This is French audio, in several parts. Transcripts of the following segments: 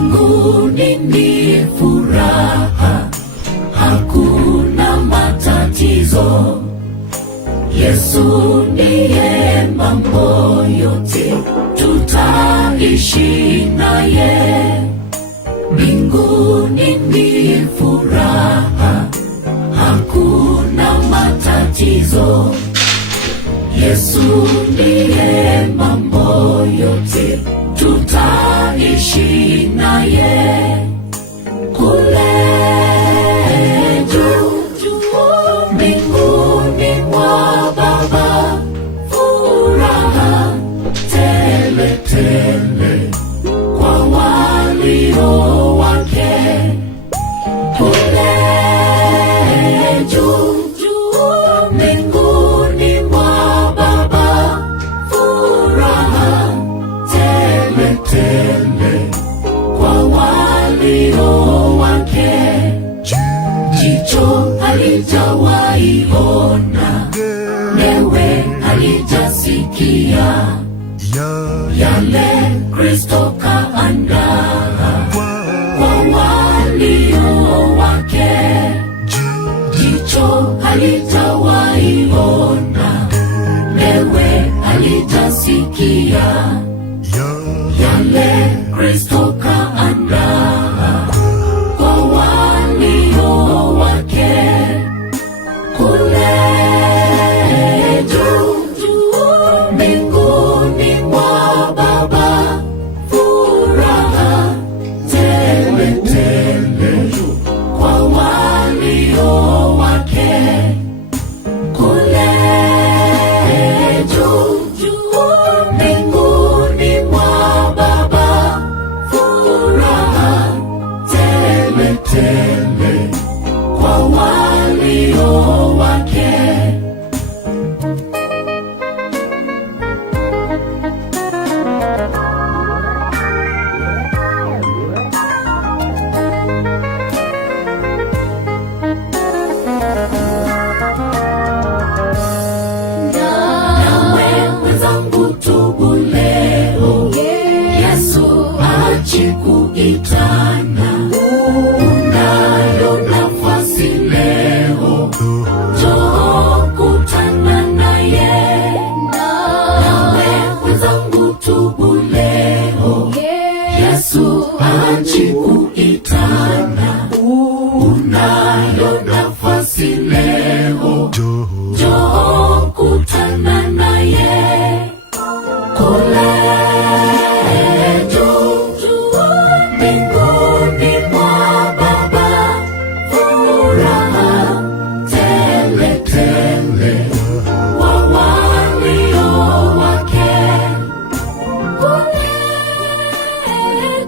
Mbinguni ni furaha, hakuna matatizo. Yesu ndiye mambo yote, tutaishi naye. Mbinguni ni furaha, hakuna matatizo. Yesu ndiye mambo yote, tutaishi naye. Kule juu mbinguni mwa Baba, furaha tele tele kwa walio wake. Kule juu mbinguni mwa Baba, furaha tele tele kwa walio wake. Jicho halijawahi ona, newe halijasikia yale Kristo kaandaa kwa walio wake. Jicho halijawahi ona, newe halijasikia yale Kristo kaandaa kwa walio wake. Kule juu mbinguni mwa Baba, furaha tele tele kwa walio wake. Kule juu mbinguni mwa Baba, furaha tele tele kwa walio wake. Nawe mwenzangu, tubu leo, Yesu achi kuitana. Unayo nafasi leo, njoo kutana naye. Nawe mwenzangu, tubu leo, Yesu achi kuitana. Unayo nafasi leo, njoo kutana naye. Kule juu mbinguni mwa Baba, furaha tele tele kwa walio wake. Kule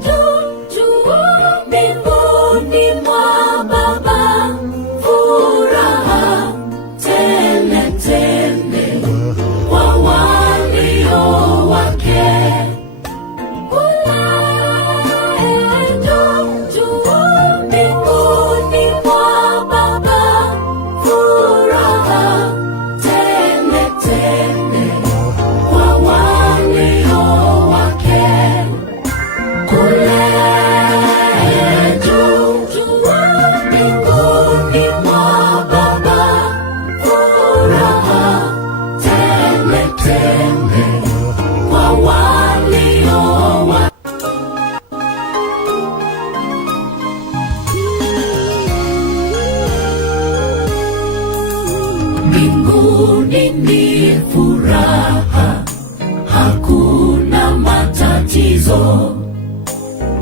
juu mbinguni mwa Baba, furaha tele tele kwa walio wake. Kule juu mbinguni mwa Baba, furaha tele tele kwa walio wake. Kule juu mbinguni mwa Baba, furaha tele tele kwa walio wake. Mbinguni ni furaha, hakuna matatizo.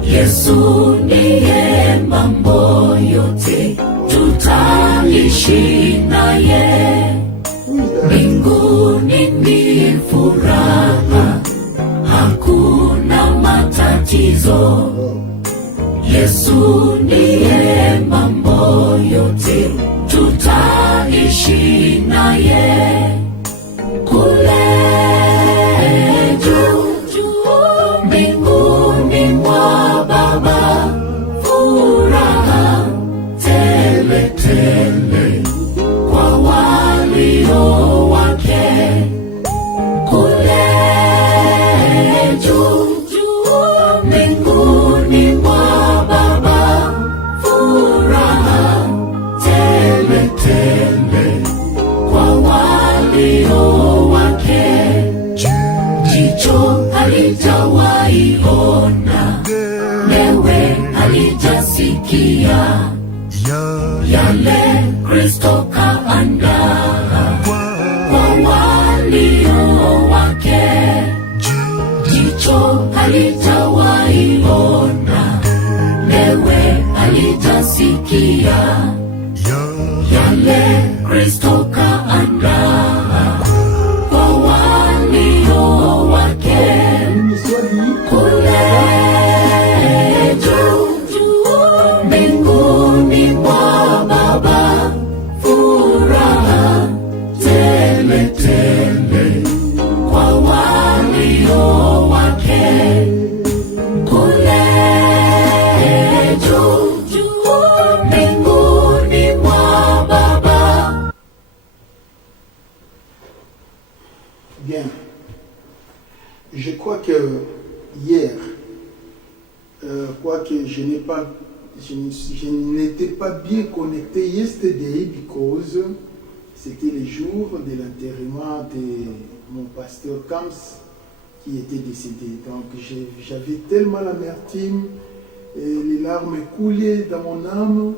Yesu ndiye mambo yote, tutaishi naye. Mbinguni ni furaha, hakuna matatizo. Yesu ndiye mambo yote, tutaishi naye. Kule juu mbinguni mwa Baba, furaha tele tele yatasikia yale Kristo kaandaa kwa walio wake. Jicho halijawahi ona, lewe halitasikia yale Kristo kaandaa kwa walio wake. Kule juu mbinguni mwa Baba, furaha tele tele kwa walio wake. Kule juu mbinguni mwa Baba. Bien. Je crois que hier, quoique je n'étais pas bien connecté yesterday because c'était le jour de l'enterrement de mon pasteur Kams qui était décédé. Donc j'avais tellement l'amertume, les larmes coulaient dans mon âme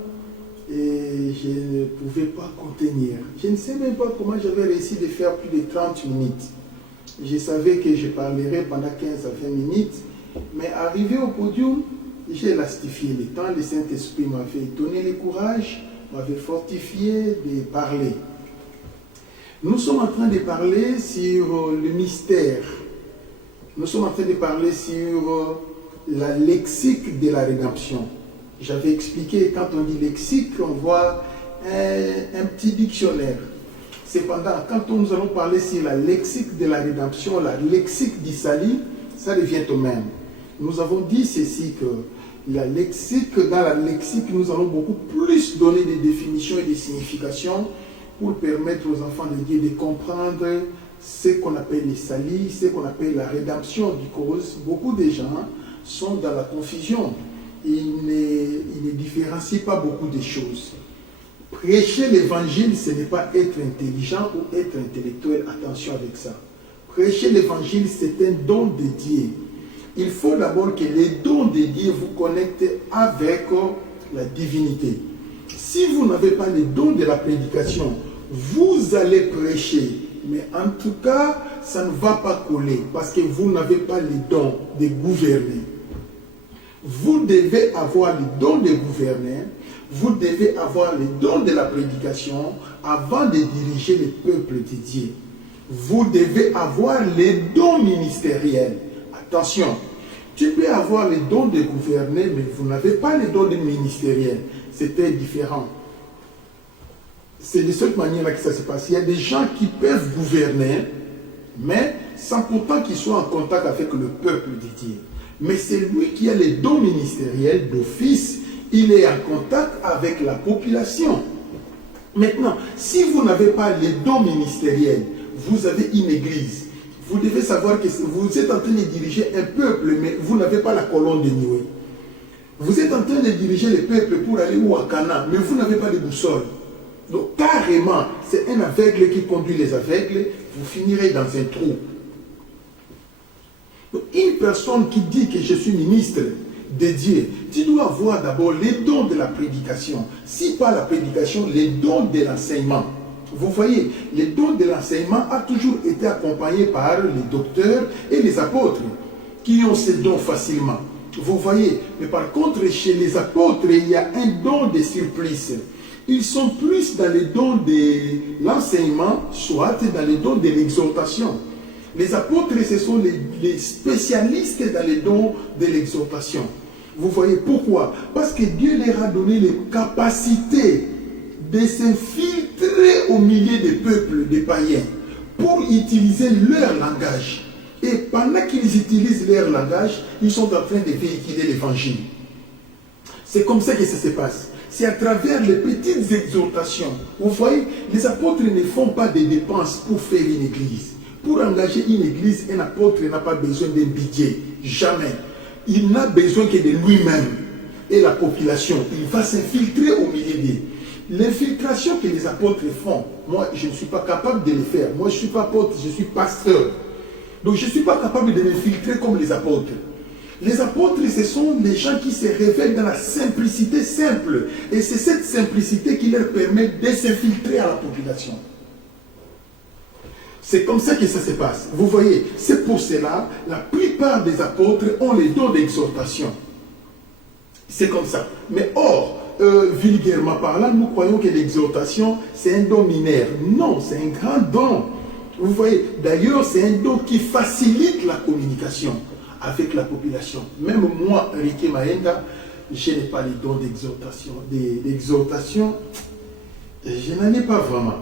et je ne pouvais pas contenir. Je ne sais même pas comment j'avais réussi de faire plus de 30 minutes. Je savais que je parlerais pendant 15 à 20 minutes, mais arrivé au podium, j'ai élastifié le temps. Le Saint-Esprit m'avait donné le courage, m'avait fortifié de parler. Nous sommes en train de parler sur le mystère. Nous sommes en train de parler sur la lexique de la rédemption. J'avais expliqué, quand on dit lexique, on voit un petit dictionnaire. Cependant, quand nous allons parler sur la lexique de la rédemption, la lexique du salut, ça revient au même. Nous avons dit ceci, que la lexique, dans la lexique, nous allons beaucoup plus donner des définitions et des significations pour permettre aux enfants de Dieu de comprendre ce qu'on appelle le salut, ce qu'on appelle la rédemption du cause. Beaucoup de gens sont dans la confusion. Ils ne différencient pas beaucoup de choses. Prêcher l'évangile, ce n'est pas être intelligent ou être intellectuel. Attention avec ça. Prêcher l'évangile, c'est un don de Dieu. Il faut d'abord que les dons de Dieu vous connectent avec la divinité. Si vous n'avez pas les dons de la prédication, vous allez prêcher. Mais en tout cas, ça ne va pas coller parce que vous n'avez pas les dons de gouverner. Vous devez avoir les dons de gouverner. Vous devez avoir les dons de la prédication avant de diriger le peuple de Dieu. Vous devez avoir les dons ministériels. Attention, tu peux avoir les dons de gouverner, mais vous n'avez pas les dons de ministériels. C'est très différent. C'est de cette manière-là que ça se passe. Il y a des gens qui peuvent gouverner, mais sans pourtant qu'ils soient en contact avec le peuple de Dieu. Mais c'est lui qui a les dons ministériels d'office. Il est en contact avec la population. Maintenant, si vous n'avez pas les dons ministériels, vous avez une église. Vous devez savoir que vous êtes en train de diriger un peuple, mais vous n'avez pas la colonne de nuée. Vous êtes en train de diriger le peuple pour aller où à Canaan, mais vous n'avez pas de boussole. Donc carrément, c'est un aveugle qui conduit les aveugles, vous finirez dans un trou. Donc, une personne qui dit que je suis ministre de Dieu, tu dois avoir d'abord les dons de la prédication. Si pas la prédication, les dons de l'enseignement. Vous voyez, les dons de l'enseignement ont toujours été accompagnés par les docteurs et les apôtres qui ont ces dons facilement. Vous voyez, mais par contre, chez les apôtres, il y a un don de surplice. Ils sont plus dans les dons de l'enseignement, soit dans les dons de l'exhortation. Les apôtres, ce sont les spécialistes dans les dons de l'exhortation. Vous voyez pourquoi? Parce que Dieu leur a donné les capacités de s'infiltrer au milieu des peuples, des païens, pour utiliser leur langage. Et pendant qu'ils utilisent leur langage, ils sont en train de véhiculer l'évangile. C'est comme ça que ça se passe. C'est à travers les petites exhortations. Vous voyez, les apôtres ne font pas de dépenses pour faire une église. Pour engager une église, un apôtre n'a pas besoin d'un budget. Jamais. Il n'a besoin que de lui-même et la population. Il va s'infiltrer au milieu d'eux. L'infiltration que les apôtres font, moi, je ne suis pas capable de le faire. Moi, je ne suis pas apôtre, je suis pasteur. Donc, je ne suis pas capable de m'infiltrer comme les apôtres. Les apôtres, ce sont les gens qui se révèlent dans la simplicité simple. Et c'est cette simplicité qui leur permet de s'infiltrer à la population. C'est comme ça que ça se passe. Vous voyez, c'est pour cela, la plupart des apôtres ont les dons d'exhortation. C'est comme ça. Mais or, vulgairement parlant, nous croyons que l'exhortation, c'est un don mineur. Non, c'est un grand don. Vous voyez, d'ailleurs, c'est un don qui facilite la communication avec la population. Même moi, Ricky Maenga, je n'ai pas les dons d'exhortation. D'exhortation, je n'en ai pas vraiment.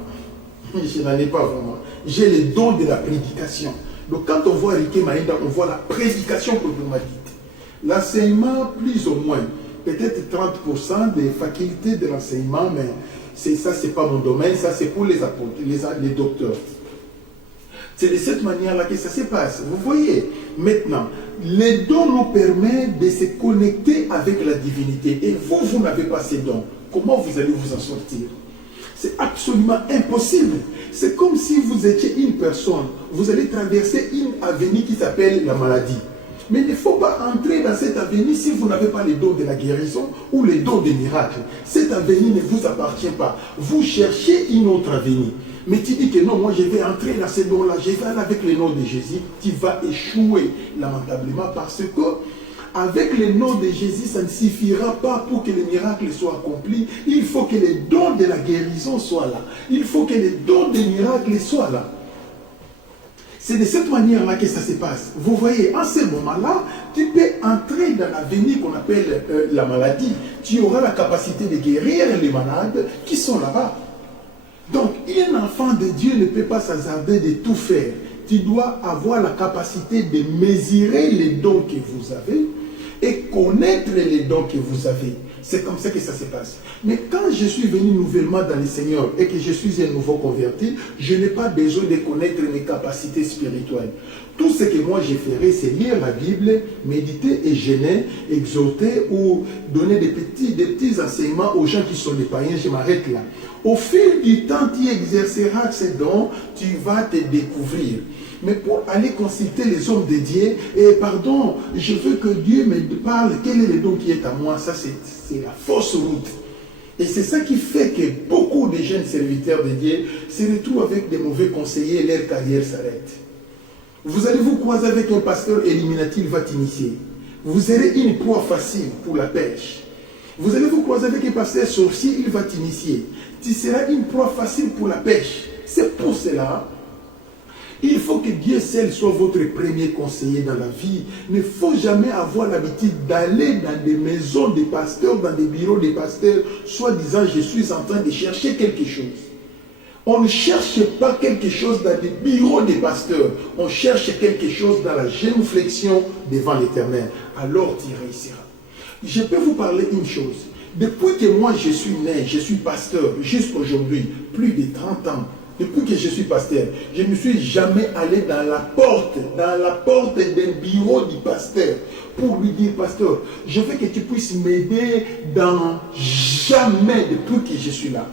Je n'en ai pas vraiment. J'ai les dons de la prédication. Donc quand on voit Ricky Maenga, on voit la prédication proprement dite. L'enseignement, plus ou moins, peut-être 30% des facultés de l'enseignement, mais ça, c'est pas mon domaine, ça c'est pour les apôtres, les docteurs. C'est de cette manière-là que ça se passe. Vous voyez, maintenant, les dons nous permettent de se connecter avec la divinité. Et vous n'avez pas ces dons. Comment vous allez vous en sortir? C'est absolument impossible. C'est comme si vous étiez une personne. Vous allez traverser une avenue qui s'appelle la maladie. Mais il ne faut pas entrer dans cette avenue si vous n'avez pas les dons de la guérison ou les dons des miracles. Cette avenue ne vous appartient pas. Vous cherchez une autre avenue. Mais tu dis que non, moi je vais entrer dans ces dons-là, je vais aller avec le nom de Jésus. Tu vas échouer lamentablement parce que avec le nom de Jésus, ça ne suffira pas pour que les miracles soient accomplis. Il faut que les dons de la guérison soient là. Il faut que les dons des miracles soient là. C'est de cette manière-là que ça se passe. Vous voyez, en ce moment-là, tu peux entrer dans l'avenue qu'on appelle la maladie. Tu auras la capacité de guérir les malades qui sont là-bas. Donc, un enfant de Dieu ne peut pas s'hasarder de tout faire. Tu dois avoir la capacité de mesurer les dons que vous avez et connaître les dons que vous avez. C'est comme ça que ça se passe. Mais quand je suis venu nouvellement dans le Seigneur et que je suis un nouveau converti, je n'ai pas besoin de connaître mes capacités spirituelles. Tout ce que moi je ferai, c'est lire la Bible, méditer et jeûner, exhorter ou donner des petits enseignements aux gens qui sont des païens. Je m'arrête là. Au fil du temps, tu exerceras ces dons, tu vas te découvrir. Mais pour aller consulter les hommes de Dieu, et pardon, je veux que Dieu me parle, quel est le don qui est à moi, ça c'est la fausse route. Et c'est ça qui fait que beaucoup de jeunes serviteurs de Dieu se retrouvent avec des mauvais conseillers et leur carrière s'arrête. Vous allez vous croiser avec un pasteur Illuminati, il va t'initier. Vous aurez une proie facile pour la pêche. Vous allez vous croiser avec un pasteur sorcier, il va t'initier. Tu seras une proie facile pour la pêche. C'est pour cela, il faut que Dieu seul soit votre premier conseiller dans la vie. Il ne faut jamais avoir l'habitude d'aller dans des maisons des pasteurs, dans des bureaux des pasteurs, soit disant je suis en train de chercher quelque chose. On ne cherche pas quelque chose dans les bureaux des pasteurs. On cherche quelque chose dans la génuflexion devant l'Éternel. Alors tu réussiras. Je peux vous parler une chose. Depuis que moi je suis né, je suis pasteur, jusqu'aujourd'hui, plus de 30 ans, depuis que je suis pasteur, je ne suis jamais allé dans la porte d'un bureau du pasteur pour lui dire, pasteur, je veux que tu puisses m'aider dans jamais depuis que je suis là.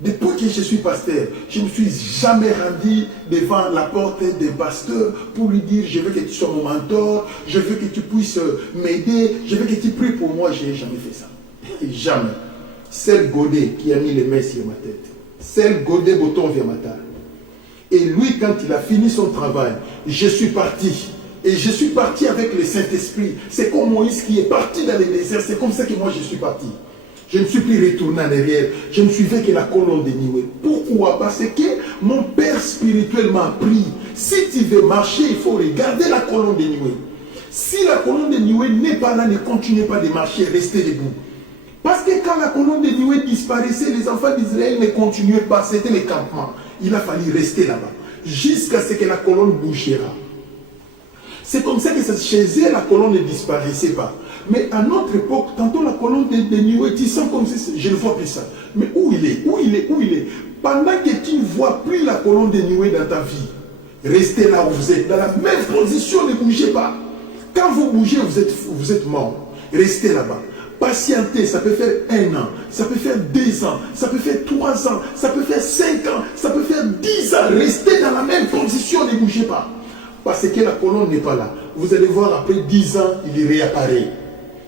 Depuis que je suis pasteur, je ne suis jamais rendu devant la porte d'un pasteur pour lui dire, je veux que tu sois mon mentor, je veux que tu puisses m'aider, je veux que tu pries pour moi. Je n'ai jamais fait ça. Jamais. C'est Godet qui a mis les mains sur ma tête. C'est Godet Boton vers ma table. Et lui, quand il a fini son travail, je suis parti. Et je suis parti avec le Saint-Esprit. C'est comme Moïse qui est parti dans le désert. C'est comme ça que moi je suis parti. Je ne suis plus retourné en arrière. Je ne suivais que la colonne de Nioué. Pourquoi? Parce que mon père spirituel m'a appris. Si tu veux marcher, il faut regarder la colonne de Nioué. Si la colonne de Nioué n'est pas là, ne continuez pas de marcher, restez debout. Parce que quand la colonne de Nioué disparaissait, les enfants d'Israël ne continuaient pas. C'était le campement. Il a fallu rester là-bas. Jusqu'à ce que la colonne bougera. C'est comme ça que chez eux, la colonne ne disparaissait pas. Mais à notre époque, tantôt la colonne de Nioué, tu sens comme si je ne vois plus ça. Mais où il est? Pendant que tu ne vois plus la colonne de Nioué dans ta vie, restez là où vous êtes. Dans la même position, ne bougez pas. Quand vous bougez, vous êtes mort. Restez là-bas. Patienter, ça peut faire 1 an, ça peut faire 2 ans, ça peut faire 3 ans, ça peut faire 5 ans, ça peut faire 10 ans. Restez dans la même position, ne bougez pas. parce que la colonne n'est pas là. Vous allez voir, après 10 ans, il réapparaît.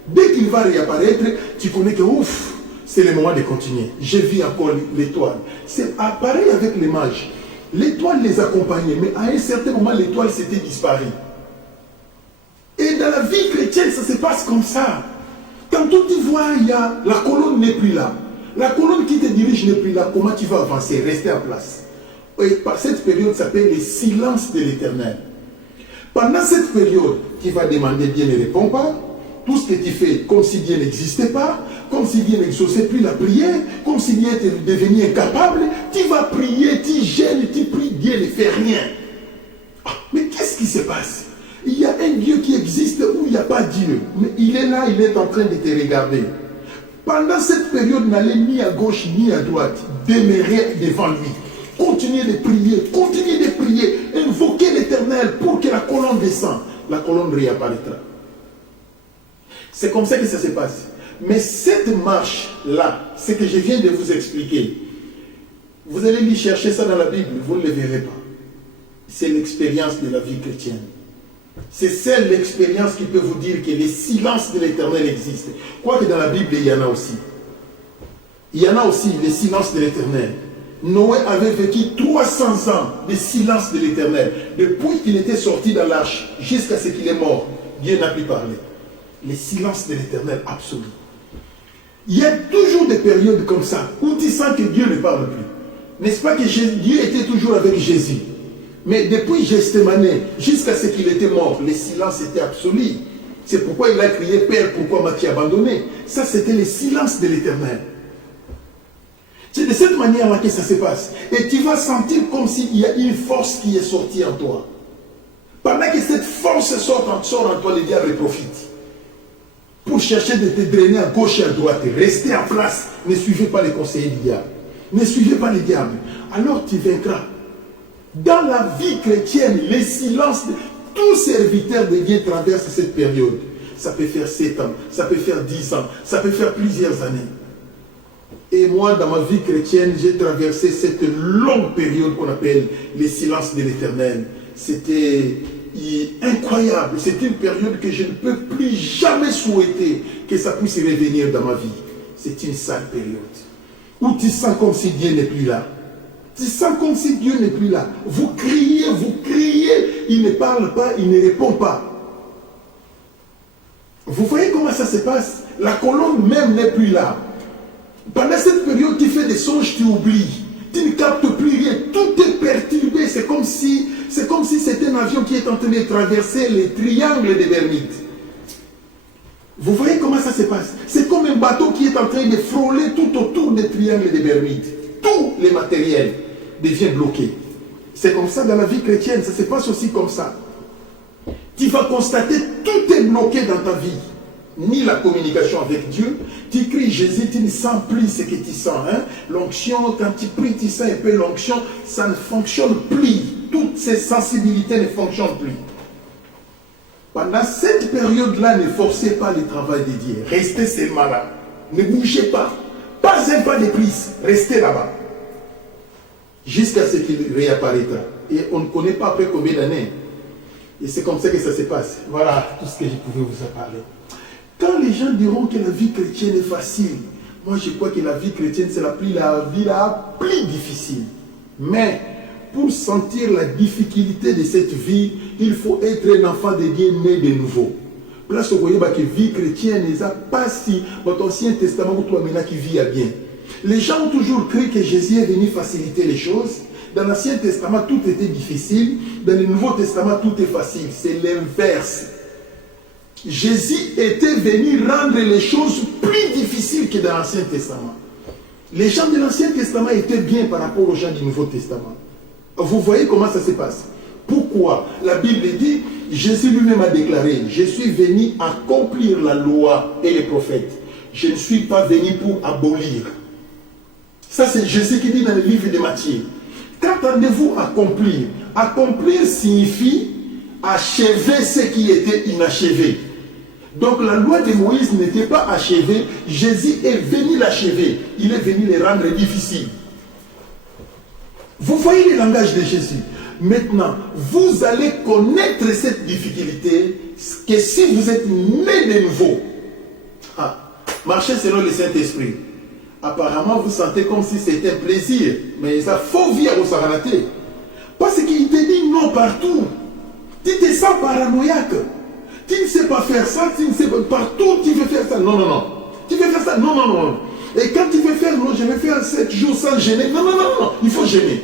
Dès qu'il va réapparaître, tu connais que ouf, c'est le moment de continuer. J'ai vu encore l'étoile. C'est pareil avec les mages. L'étoile les accompagnait, mais à un certain moment, l'étoile s'était disparue. Et dans la vie chrétienne, ça se passe comme ça. Tantôt tu vois, la colonne n'est plus là. La colonne qui te dirige n'est plus là. Comment tu vas avancer? Rester en place. Et par cette période, ça s'appelle le silence de l'Éternel. Pendant cette période, tu vas demander, Dieu ne répond pas. Tout ce que tu fais, comme si Dieu n'existait pas, comme si Dieu n'exauçait plus la prière, comme si Dieu était devenu incapable. Tu vas prier, tu gênes, tu pries, Dieu ne fait rien. Mais qu'est-ce qui se passe? Il y a un Dieu qui existe où il n'y a pas Dieu. Mais il est là, il est en train de te regarder. Pendant cette période, n'allez ni à gauche ni à droite. Demeurez devant lui. Continuez de prier, invoquez l'Éternel pour que la colonne descende. La colonne réapparaîtra. C'est comme ça que ça se passe. Mais cette marche-là, ce que je viens de vous expliquer, vous allez lui chercher ça dans la Bible, vous ne le verrez pas. C'est l'expérience de la vie chrétienne. C'est celle l'expérience qui peut vous dire que le silence de l'Éternel existe. Quoique dans la Bible, il y en a aussi. Il y en a aussi le silence de l'Éternel. Noé avait vécu 300 ans de silence de l'Éternel. Depuis qu'il était sorti dans l'arche jusqu'à ce qu'il est mort, Dieu n'a plus parlé. Le silence de l'Éternel absolu. Il y a toujours des périodes comme ça où tu sens que Dieu ne parle plus. N'est-ce pas que Dieu était toujours avec Jésus? Mais depuis Gethsémani jusqu'à ce qu'il était mort, le silence était absolu. C'est pourquoi il a crié, Père, pourquoi m'as-tu abandonné? Ça, c'était le silence de l'Éternel. C'est de cette manière-là que ça se passe. Et tu vas sentir comme s'il y a une force qui est sortie en toi. Pendant que cette force sort en toi, le diable profite. Pour chercher de te drainer à gauche et à droite. Restez en place. Ne suivez pas les conseillers du diable. Ne suivez pas le diable. Alors tu vaincras. Dans la vie chrétienne, le silence de tout serviteur de Dieu traverse cette période. Ça peut faire 7 ans, ça peut faire 10 ans, ça peut faire plusieurs années. Et moi, dans ma vie chrétienne, j'ai traversé cette longue période qu'on appelle le silence de l'Éternel. C'était incroyable. C'est une période que je ne peux plus jamais souhaiter que ça puisse revenir dans ma vie. C'est une sale période. Où tu sens comme si Dieu n'est plus là. Tu sens comme si Dieu n'est plus là. Vous criez, il ne parle pas, il ne répond pas. Vous voyez comment ça se passe? La colonne même n'est plus là. Pendant cette période, tu fais des songes, tu oublies. Tu ne captes plus rien. Tout est perturbé. C'est comme si c'était un avion qui est en train de traverser les triangles des Bermudes. Vous voyez comment ça se passe? C'est comme un bateau qui est en train de frôler tout autour des triangles des Bermudes. Tous les matériels deviennent bloqués. C'est comme ça dans la vie chrétienne. Ça se passe aussi comme ça. Tu vas constater tout est bloqué dans ta vie. Ni la communication avec Dieu. Tu cries Jésus, tu ne sens plus ce que tu sens. Hein? L'onction, quand tu pries, tu sens un peu l'onction. Ça ne fonctionne plus. Toutes ces sensibilités ne fonctionnent plus. Pendant cette période-là, ne forcez pas le travail de Dieu. Restez seulement là. Ne bougez pas. Pas un pas de prise. Restez là-bas. Jusqu'à ce qu'il réapparaîtra. Et on ne connaît pas après combien d'années. Et c'est comme ça que ça se passe. Voilà tout ce que je pouvais vous en parler. Quand les gens diront que la vie chrétienne est facile, moi je crois que la vie chrétienne c'est la vie la plus difficile. Mais pour sentir la difficulté de cette vie, il faut être un enfant de Dieu né de nouveau. Place où vous voyez que la vie chrétienne n'est pas si votre Ancien Testament ou toi maintenant qui vit à bien. Les gens ont toujours cru que Jésus est venu faciliter les choses. Dans l'Ancien Testament, tout était difficile. Dans le Nouveau Testament, tout est facile. C'est l'inverse. Jésus était venu rendre les choses plus difficiles que dans l'Ancien Testament. Les gens de l'Ancien Testament étaient bien par rapport aux gens du Nouveau Testament. Vous voyez comment ça se passe? Pourquoi? La Bible dit, Jésus lui-même a déclaré, je suis venu accomplir la loi et les prophètes. Je ne suis pas venu pour abolir. Ça c'est Jésus qui dit dans le livre de Matthieu. Qu'attendez-vous accomplir? Accomplir signifie achever ce qui était inachevé. Donc la loi de Moïse n'était pas achevée. Jésus est venu l'achever. Il est venu les rendre difficiles. Vous voyez le langage de Jésus. Maintenant, vous allez connaître cette difficulté que si vous êtes né de nouveau. Marchez selon le Saint-Esprit. Apparemment, vous sentez comme si c'était un plaisir. Mais ça faut vivre au Saranaté. Parce qu'il te dit non partout. Tu te sens paranoïaque. Tu ne sais pas faire ça, tu ne sais pas partout, tu veux faire ça. Non, non, non. Tu veux faire ça. Non, non, non. Et quand tu veux faire, non, je vais faire 7 jours sans gêner. Non, non, non, non. Il faut gêner.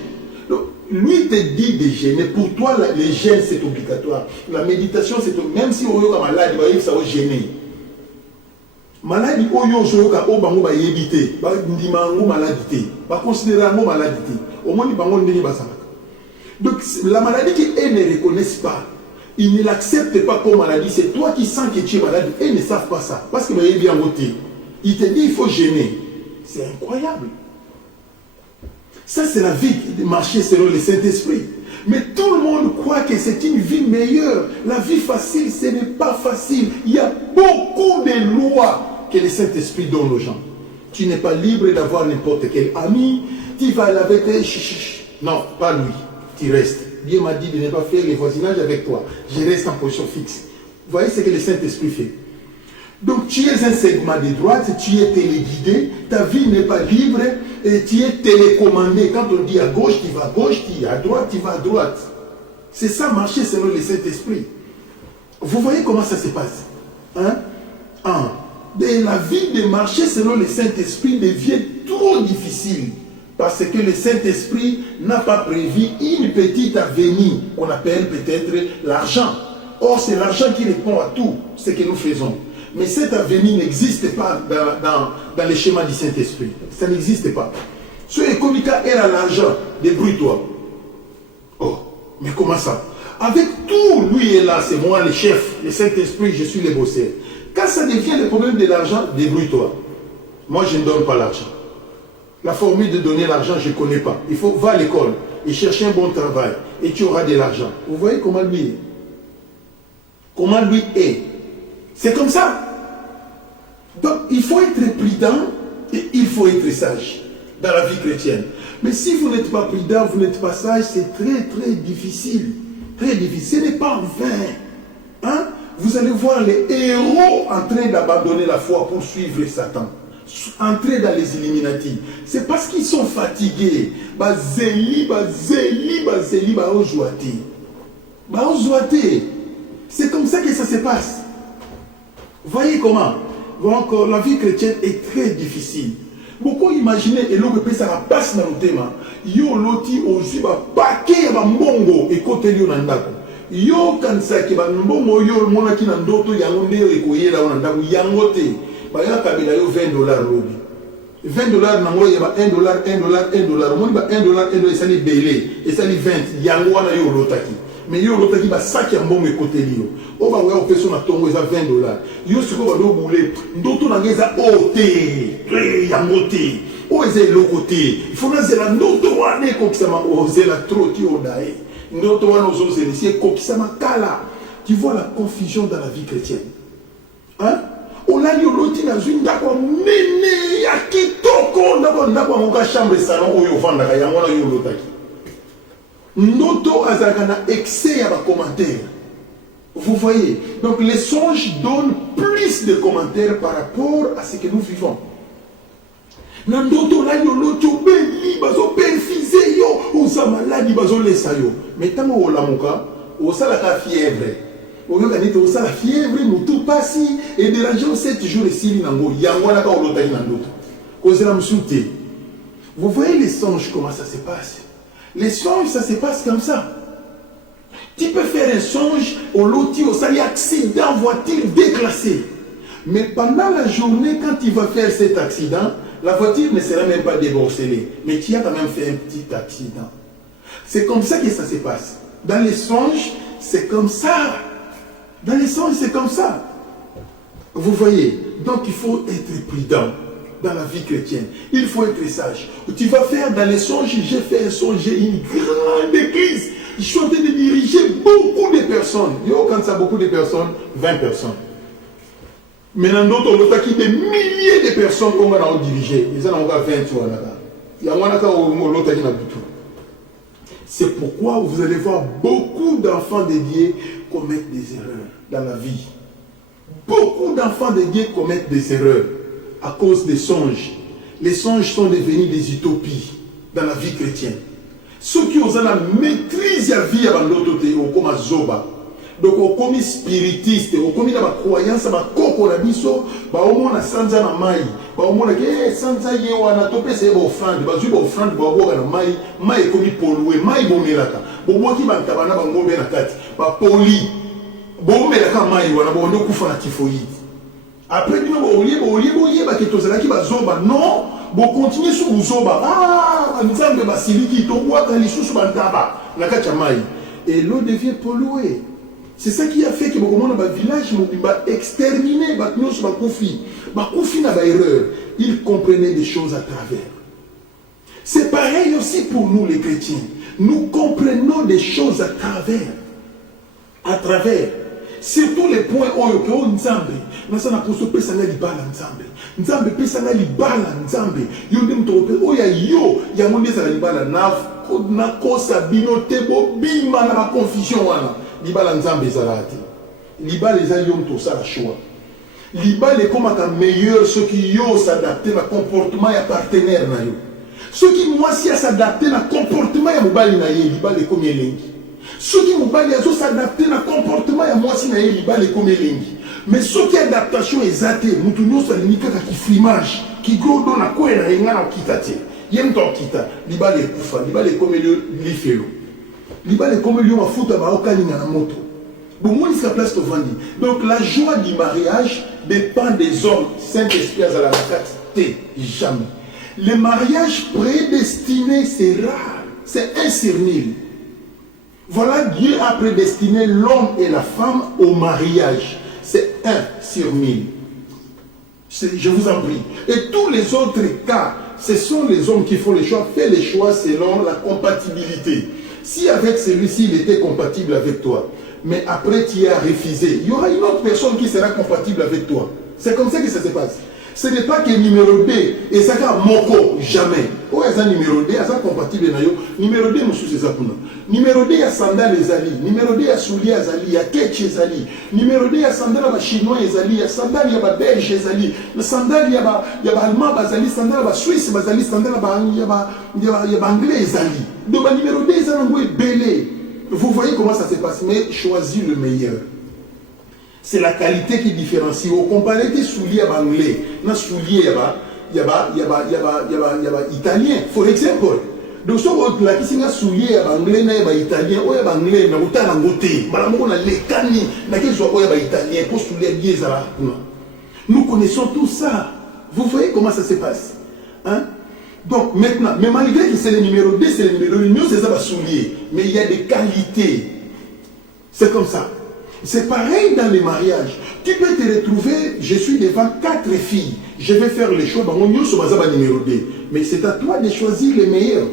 Donc, lui te dit de gêner. Pour toi, les gênes, c'est obligatoire. La méditation, c'est même si on est malade, ça va gêner. Maladie, on va éviter. On va maladie. On va considérer un maladie. Au moins, on va donc, la maladie qu'elles ne reconnaissent pas, ils ne l'acceptent pas comme maladie. C'est toi qui sens que tu es malade. Elles ne savent pas ça. Parce que vous avez bien voté. Il te dit il faut gêner. C'est incroyable. Ça, c'est la vie de marcher selon le Saint-Esprit. Mais tout le monde croit que c'est une vie meilleure. La vie facile, ce n'est pas facile. Il y a beaucoup de lois que le Saint-Esprit donne aux gens. Tu n'es pas libre d'avoir n'importe quel ami. Tu vas avec eux. Non, pas lui. Tu restes. Dieu m'a dit de ne pas faire les voisinages avec toi. Je reste en position fixe. Vous voyez ce que le Saint-Esprit fait. Donc tu es un segment de droite, tu es téléguidé, ta vie n'est pas libre et tu es télécommandé. Quand on dit à gauche, tu vas à gauche, tu es à droite, tu vas à droite. C'est ça marcher selon le Saint-Esprit. Vous voyez comment ça se passe, hein? Et la vie de marcher selon le Saint-Esprit devient trop difficile. Parce que le Saint-Esprit n'a pas prévu une petite avenir qu'on appelle peut-être l'argent. Or, c'est l'argent qui répond à tout ce que nous faisons. Mais cet avenir n'existe pas dans les schémas du Saint-Esprit. Ça n'existe pas. Ce économica est à l'argent, débrouille-toi. Oh, mais comment ça? Avec tout, lui est là, c'est moi le chef, le Saint-Esprit, je suis le bosseur. Quand ça devient le problème de l'argent, débrouille-toi. Moi, je ne donne pas l'argent. La formule de donner l'argent, je ne connais pas. Il faut va à l'école et chercher un bon travail et tu auras de l'argent. Vous voyez comment lui est? Comment lui est? C'est comme ça. Donc, il faut être prudent et il faut être sage dans la vie chrétienne. Mais si vous n'êtes pas prudent, vous n'êtes pas sage, c'est très, très difficile. Très difficile. Ce n'est pas en vain. Hein? Vous allez voir les héros en train d'abandonner la foi pour suivre Satan. Entrer dans les Illuminati. C'est parce qu'ils sont fatigués. C'est comme ça que ça se passe. Voyez comment? Donc la vie chrétienne est très difficile. Beaucoup imaginez et l'on peut ça la passe dans le thème. Yo loti aussi ba paquet ba mbongo et côté lio nandako. Yo kansa ki ba mbongo yo mona ki na ndoto yango nde ekoyela na ndako yango te. Ba ya kabela yo $20 lobi. $20 nango ya ba $1, $1. Moni ba $1, ça li belé et ça li 20 yango wana yo lotaki. Mais yo lotaki ba sac ya mbongo ekote lio. O ba wa opeso na tongo eza $20. Yo siko ba do boulé ndoto na ngeza ote. Yango te. O eze lokote. Il faut na zela ndoto wana ko kisama o zela trop ti odae. Ndoto wana ozo zela ko kisama kala. Tu vois la confusion dans la vie chrétienne. Hein? Olali oloti na zwi ndako nene ya kitoko ndako moka chambre salon oyo vandaka yango na yo lotaki. Ndoto azalaka na excès ya ba commentaires. Vous voyez? Donc les songes donnent plus de commentaires par rapport à ce que nous vivons. Nandoto olali oloti obeli bazo perfiser yo oza maladi bazo lesa yo. Mais tango olamuka osalaka fièvre. On a gagné ça la fièvre, nous tout passé et déranger 7 jours ici nango yangwana ka olotaki na ndoto. Cause la msouté. Vous voyez les songes comment ça se passe? Les songes ça se passe comme ça. Tu peux faire un songe au loti au sali accident voiture déclassée. Mais pendant la journée quand tu vas faire cet accident, la voiture ne sera même pas débourselée, mais tu as quand même fait un petit accident. C'est comme ça que ça se passe. Dans les songes, c'est comme ça. Dans les songes, c'est comme ça. Vous voyez, donc il faut être prudent dans la vie chrétienne. Il faut être sage. Tu vas faire dans les songes, j'ai fait un songe, j'ai une grande église. Je suis en train de diriger beaucoup de personnes. Yo, quand ça beaucoup de personnes, 20 personnes. Maintenant, d'autres, on a des milliers de personnes qu'on va diriger. Ils en ont 20 il y a un C'est pourquoi vous allez voir beaucoup d'enfants de Dieu commettre des erreurs dans la vie. Beaucoup d'enfants de Dieu commettent des erreurs à cause des songes. Les songes sont devenus des utopies dans la vie chrétienne. Ceux qui ont la maîtrise de la vie avant l'autre, comme Zoba. Donc, comme spiritiste, comme la croyance, comme la biso, au moins la sanza na mai, au moins la sanza yewana topé c'est offrande, bazu offrande baboga na mai, mai comme pollué, mai bomelaka. Bobo ki bantabana bangombe na kati, ba poli. Bomelaka mai wana bondo kufa na typhoïde. Après bino bolie ba ketozala ki bazoba non, bo continuer sur buzoba. Ah, nzambe basiliki to bwaka lisusu bantaba na kati ya mai et l'eau devient polluée. C'est ça qui a fait que beaucoup de village m'a exterminé, bakufi na ba erreur. Ils comprenaient des choses à travers. C'est pareil aussi pour nous les chrétiens. Nous comprenons des choses à travers. À travers. Surtout les points où Nzambe. Nous sommes pour se pésanger libala Nzambe. Nzambe pésanger libala Nzambe. Yondem tope. Oya yo. Yamonde sa libala na kosa binote bo bima na ma confusion wana. Libala Nzambe zalati. Libala les ayons tout ça la choix. Libala est comme un meilleur ceux qui yo s'adapter à comportement et partenaire na yo. Ceux qui moi si s'adapter à comportement et mobali na ye libala est comme elengi. Ceux qui mobali azo s'adapter à comportement et moi si na ye libala est comme elengi. Mais ceux qui adaptation exacte mutu nyoso limika ka kiflimage qui gros dans la quoi na yenga na kitati. Yem to kita libala est kufa libala est comme le lifelo. Libala est comme le mafuta ba okalinga na moto. Donc la joie du mariage dépend des hommes. Saint-Esprit à la carte, jamais. Le mariage prédestiné, c'est rare. C'est incernile. Voilà, Dieu a prédestiné l'homme et la femme au mariage. C'est 1 sur 1000. Je vous en prie. Et tous les autres cas, ce sont les hommes qui font les choix. Fais les choix selon la compatibilité. Si avec celui-ci, il était compatible avec toi, mais après tu as refusé, il y aura une autre personne qui sera compatible avec toi. C'est comme ça que ça se passe. Ce n'est pas que numéro 2 et ça va moko, jamais. Oh, il y a numéro 2, ça compatible na yo. Numéro 2, monsieur, c'est ça pour nous. Numéro 2, il y a sandal les ali. Numéro 2, il y a souliers les ali. Il y a ketch les ali. Numéro 2, il y a sandal les chinois les ali. Il y a sandal, il y a belge les ali. Le sandal, il y a allemand les ali. Sandal, il y a suisse les ali. Sandal, il y a anglais les ali. Donc, le numéro 2, c'est un peu belé. Vous voyez comment ça se passe, mais choisis le meilleur. C'est la qualité qui différencie. Au comparé des souliers anglais, na souliers il y a italien, for example. Donc ce que la qui na souliers anglais na italien, ou anglais na utala ngote, malamu na lekani na kezo ko italien pour souliers liezala. Nous connaissons tout ça. Vous voyez comment ça se passe, hein? Donc maintenant, mais malgré que c'est le numéro 2, c'est le numéro 1, c'est ça va soulier. Mais il y a des qualités. C'est comme ça. C'est pareil dans les mariages. Tu peux te retrouver, je suis devant 4 filles. Je vais faire les choix. Numéro 2. Mais c'est à toi de choisir les meilleurs.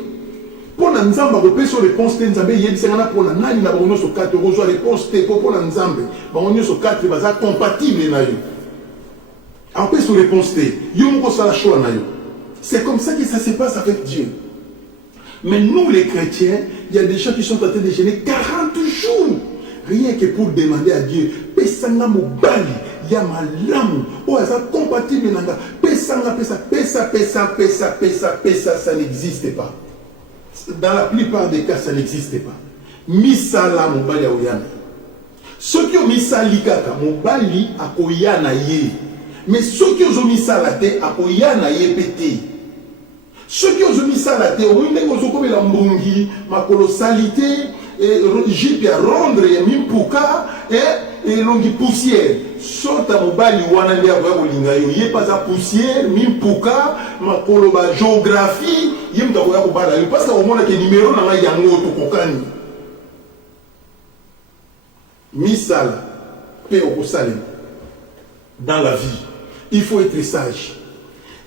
Pour la nzamba, vous pouvez réponse nzambe. Il y a pour la nani na bango sur 4 euros. Réponse te pour la nzambe. Bango sur 4 baza compatible na yo. Après sur réponse te, yo moko sala choix na yo. C'est comme ça que ça se passe avec Dieu. Mais nous, les chrétiens, il y a des gens qui sont en train de gêner 40 jours. Rien que pour demander à Dieu. Pesanga mobali, ya malamu. Oh, ça compatible nanga. Pesanga, pesa, ça n'existe pas. Dans la plupart des cas, ça n'existe pas. Misala mobali aoyana. Ceux qui ont misali kaka, mobali akoyana ye. Mais ceux qui ont misala te, akoyana ye pété. Ceux qui ont mis ça à la théorie, comme la mbongi, ma colossalité, jipe à rendre, et mimpuka, et longi poussière. Sort à mobali, wanandi à bolingayo, yé pas à poussière, mimpuka, ma coloba géographie, yé m'taboya kubala. Parce qu'au moins, le numéro n'a pas yango to kokani. Misal, paix au salim. Dans la vie, il faut être sage.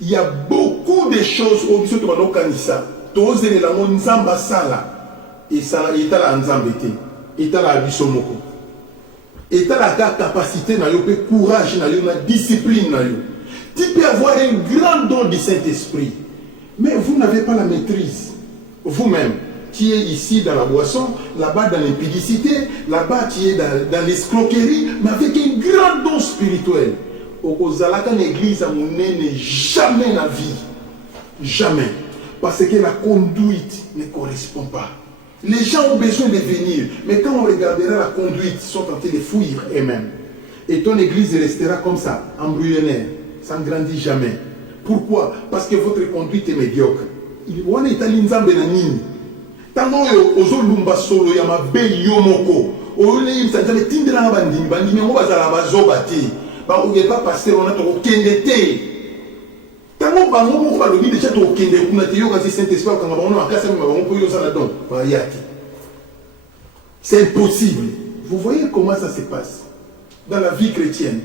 Il y a beaucoup de choses au biso to banokanisa tozele la nzamba sala et sala etala nzambete etala biso moko etala ka capacité na yo pe courage na yo na discipline na yo. Tu peux avoir un grand don du Saint-Esprit mais vous n'avez pas la maîtrise vous-même. Tu es ici dans la boisson, là-bas dans l'impudicité, là-bas tu es dans l'escroquerie, mais avec un grand don spirituel. Au Zalaka l'église à mon n'est jamais la vie. Jamais. Parce que la conduite ne correspond pas. Les gens ont besoin de venir, mais quand on regardera la conduite, ils sont en train de fuir eux-mêmes. Et ton église restera comme ça, embryonnaire. Ça ne grandit jamais. Pourquoi? Parce que votre conduite est médiocre. On est à l'Inzambe Nanini. Tant que vous lumba solo ya mabe yomoko. Ole imsanja metindela na bandimi bandimi ngo bazala bazobati. Ba oye pas passer on a to kendete. Tant que bango mo ba lobi déjà to kende kuna te yo kasi Saint-Esprit quand ba on a kasa ma bango ko yo sala don. Ba yati. C'est impossible. Vous voyez comment ça se passe dans la vie chrétienne.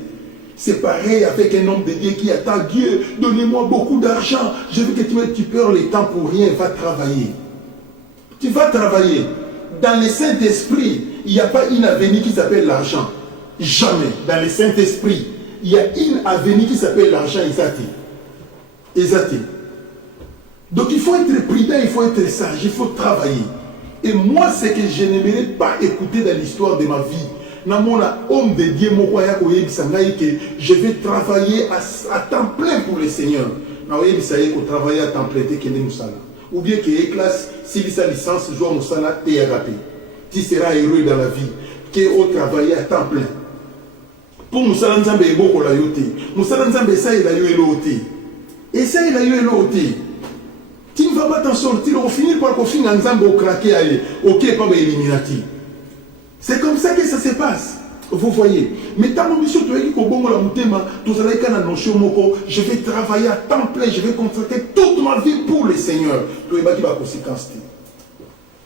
C'est pareil avec un homme de Dieu qui attend Dieu, donnez-moi beaucoup d'argent. Je veux que tu perds le temps pour rien, va travailler. Tu vas travailler. Dans le Saint-Esprit, il n'y a pas une avenue qui s'appelle l'argent. Jamais. Dans le Saint-Esprit, il y a une avenue qui s'appelle l'argent. Exact. Donc il faut être prudent, il faut être sage, il faut travailler. Et moi, c'est que je n'aimerais pas écouter dans l'histoire de ma vie. Namona homme de Dieu que je vais travailler à temps plein pour le Seigneur. Travailler à temps plein ou bien que les classes si sa licence joue musala tu seras heureux dans la vie que au travailler à temps plein. Pour musala nzambe eboko la yote. Musala nzambe ça il a eu eloté. Et ça il a eu eloté. Tu ne vas pas t'en sortir, on finit par qu'on finit nzambe au craquer aller. OK pas éliminatif. C'est comme ça que ça se passe. Vous voyez. Mais tant que je vais travailler à temps plein, je vais consacrer toute ma vie pour le Seigneur. Tu vas dire la conséquence.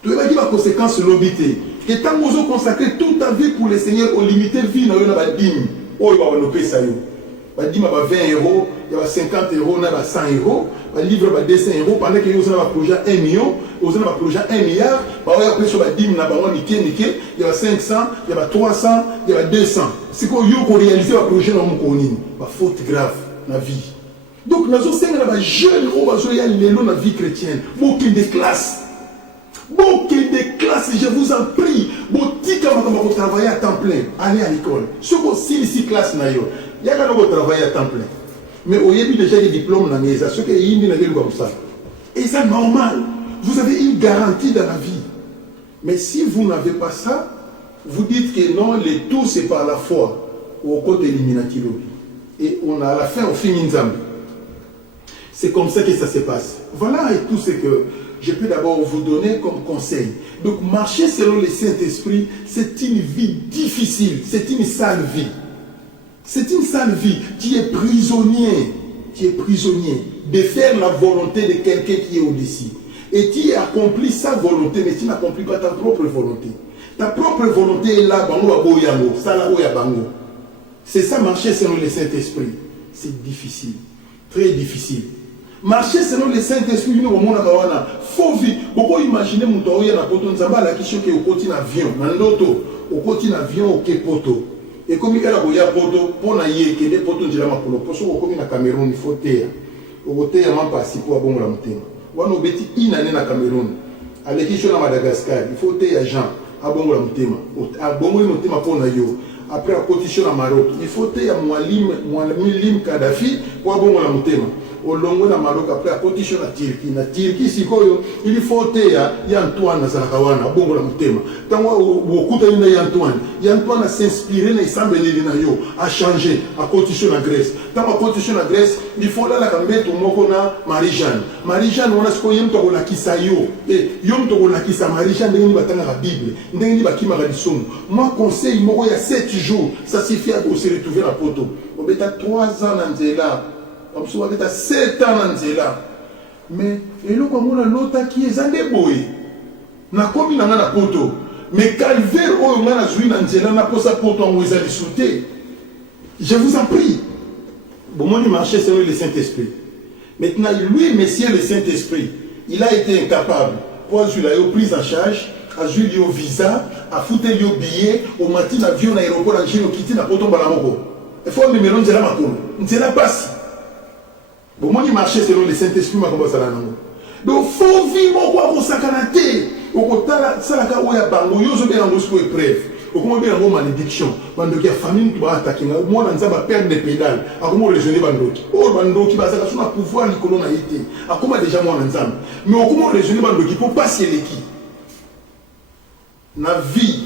Tu vas dire la conséquence l'obité. Que tant que vous consacrez toute ta vie pour le Seigneur, au limité vie, il y a une dîme. Oh, il va nous payer ça. Il y a 20 euros, il y a 50 euros, il y a 100 euros. Il livre 200 euros pendant que vous avez un projet 1 million, vous avez un projet 1 milliard, vous avez un sur la dîme, il y a 500, il y a 300, il y a 200. C'est qu'on a réalisé un projet dans mon commune. Faute grave dans la vie. Donc, nous avons des jeunes qui ont la vie chrétienne. Beaucoup de classes. Beaucoup de classes, je vous en prie. Vous travaillez à temps plein. Allez à l'école. Si vous avez 6 classes, il y a un travail à temps plein. Mais au début déjà des diplômes dans les associations, il y a comme ça. Et c'est normal. Vous avez une garantie dans la vie. Mais si vous n'avez pas ça, vous dites que non, le tout c'est par la foi au côté éliminatif. Et on a à la fin, on finit ensemble. C'est comme ça que ça se passe. Voilà et tout ce que je peux d'abord vous donner comme conseil. Donc marcher selon le Saint-Esprit, c'est une vie difficile, c'est une sale vie. C'est une sale vie. Tu es prisonnier. Tu es prisonnier de faire la volonté de quelqu'un qui est au-dessus. Et tu accomplis sa volonté, mais tu n'accomplis pas ta propre volonté. Ta propre volonté est là, c'est ça marcher selon le Saint-Esprit. C'est difficile. Très difficile. Marcher selon le Saint-Esprit, faut vivre. Pourquoi imaginer mon toya na poto nzamba la question que au côté avion, na ndoto, au côté avion au poto. Et comme il y a un poto, pour naïe que des potos de la mapolo, pour ceux qui sont au Cameroun, il faut taire. Au côté, il y a un passé pour bon la montagne. On a obéti une année na Cameroun. À l'équipe à Madagascar, il faut taire Jean à bon la montagne. À bon la montagne pour naïo. Après la compétition à Maroc, il faut taire Moualim Kadhafi pour bon la montagne. Au long de Maroc, après la compétition à Turquie. Na Turquie, il faut taire Yantoine à Sarakawana, bon la montagne. Tant au coup de Yantoine. Yantoine a s'inspiré, a changé, a compétition en Grèce. Dans la compétition en Grèce, il faut là la camber tout le monde Marie-Jeanne. Marie-Jeanne, on a ce qu'on y a la kisayo. Et yom to la kisa Marie-Jeanne, il y a la Bible. Il y a moi, conseil, il y a 7 jours, ça suffit à se retrouver la poto. On est à 3 ans dans Zéla. On est à 7 ans dans Zéla. Mais, et là, on a l'autre qui est en débrouille. Na komi na la poto. Mais calvaire, on a joué dans Zéla, n'a pas sa poto en ouïsa de sauter. Je vous en prie. Bon, moi, il marchait selon le Saint-Esprit. Maintenant, lui, Messieurs le Saint-Esprit, il a été incapable. Pour jouer la prise en charge, à jouer au visa, à foutre le billet, au matin, avion, à l'aéroport, à Gino, quitter, à poto, balamoko. Il faut me mélanger la macon. Nzela passe. Bon, moi, il marchait selon le Saint-Esprit, ma combat, ça là, non. Donc, faut vivre, quoi, pour s'accanater. okotala salaka oya bango yozo be yango siko épreuve okoma be yango malédiction bandoki ya famille to ba attaquer mwana nzamba perdre des pédales akoma raisonner bandoki bandoki bazaka suna pouvoir likolo na yité akoma déjà mwana nzamba mais okoma raisonner bandoki pour passer l'équipe na vie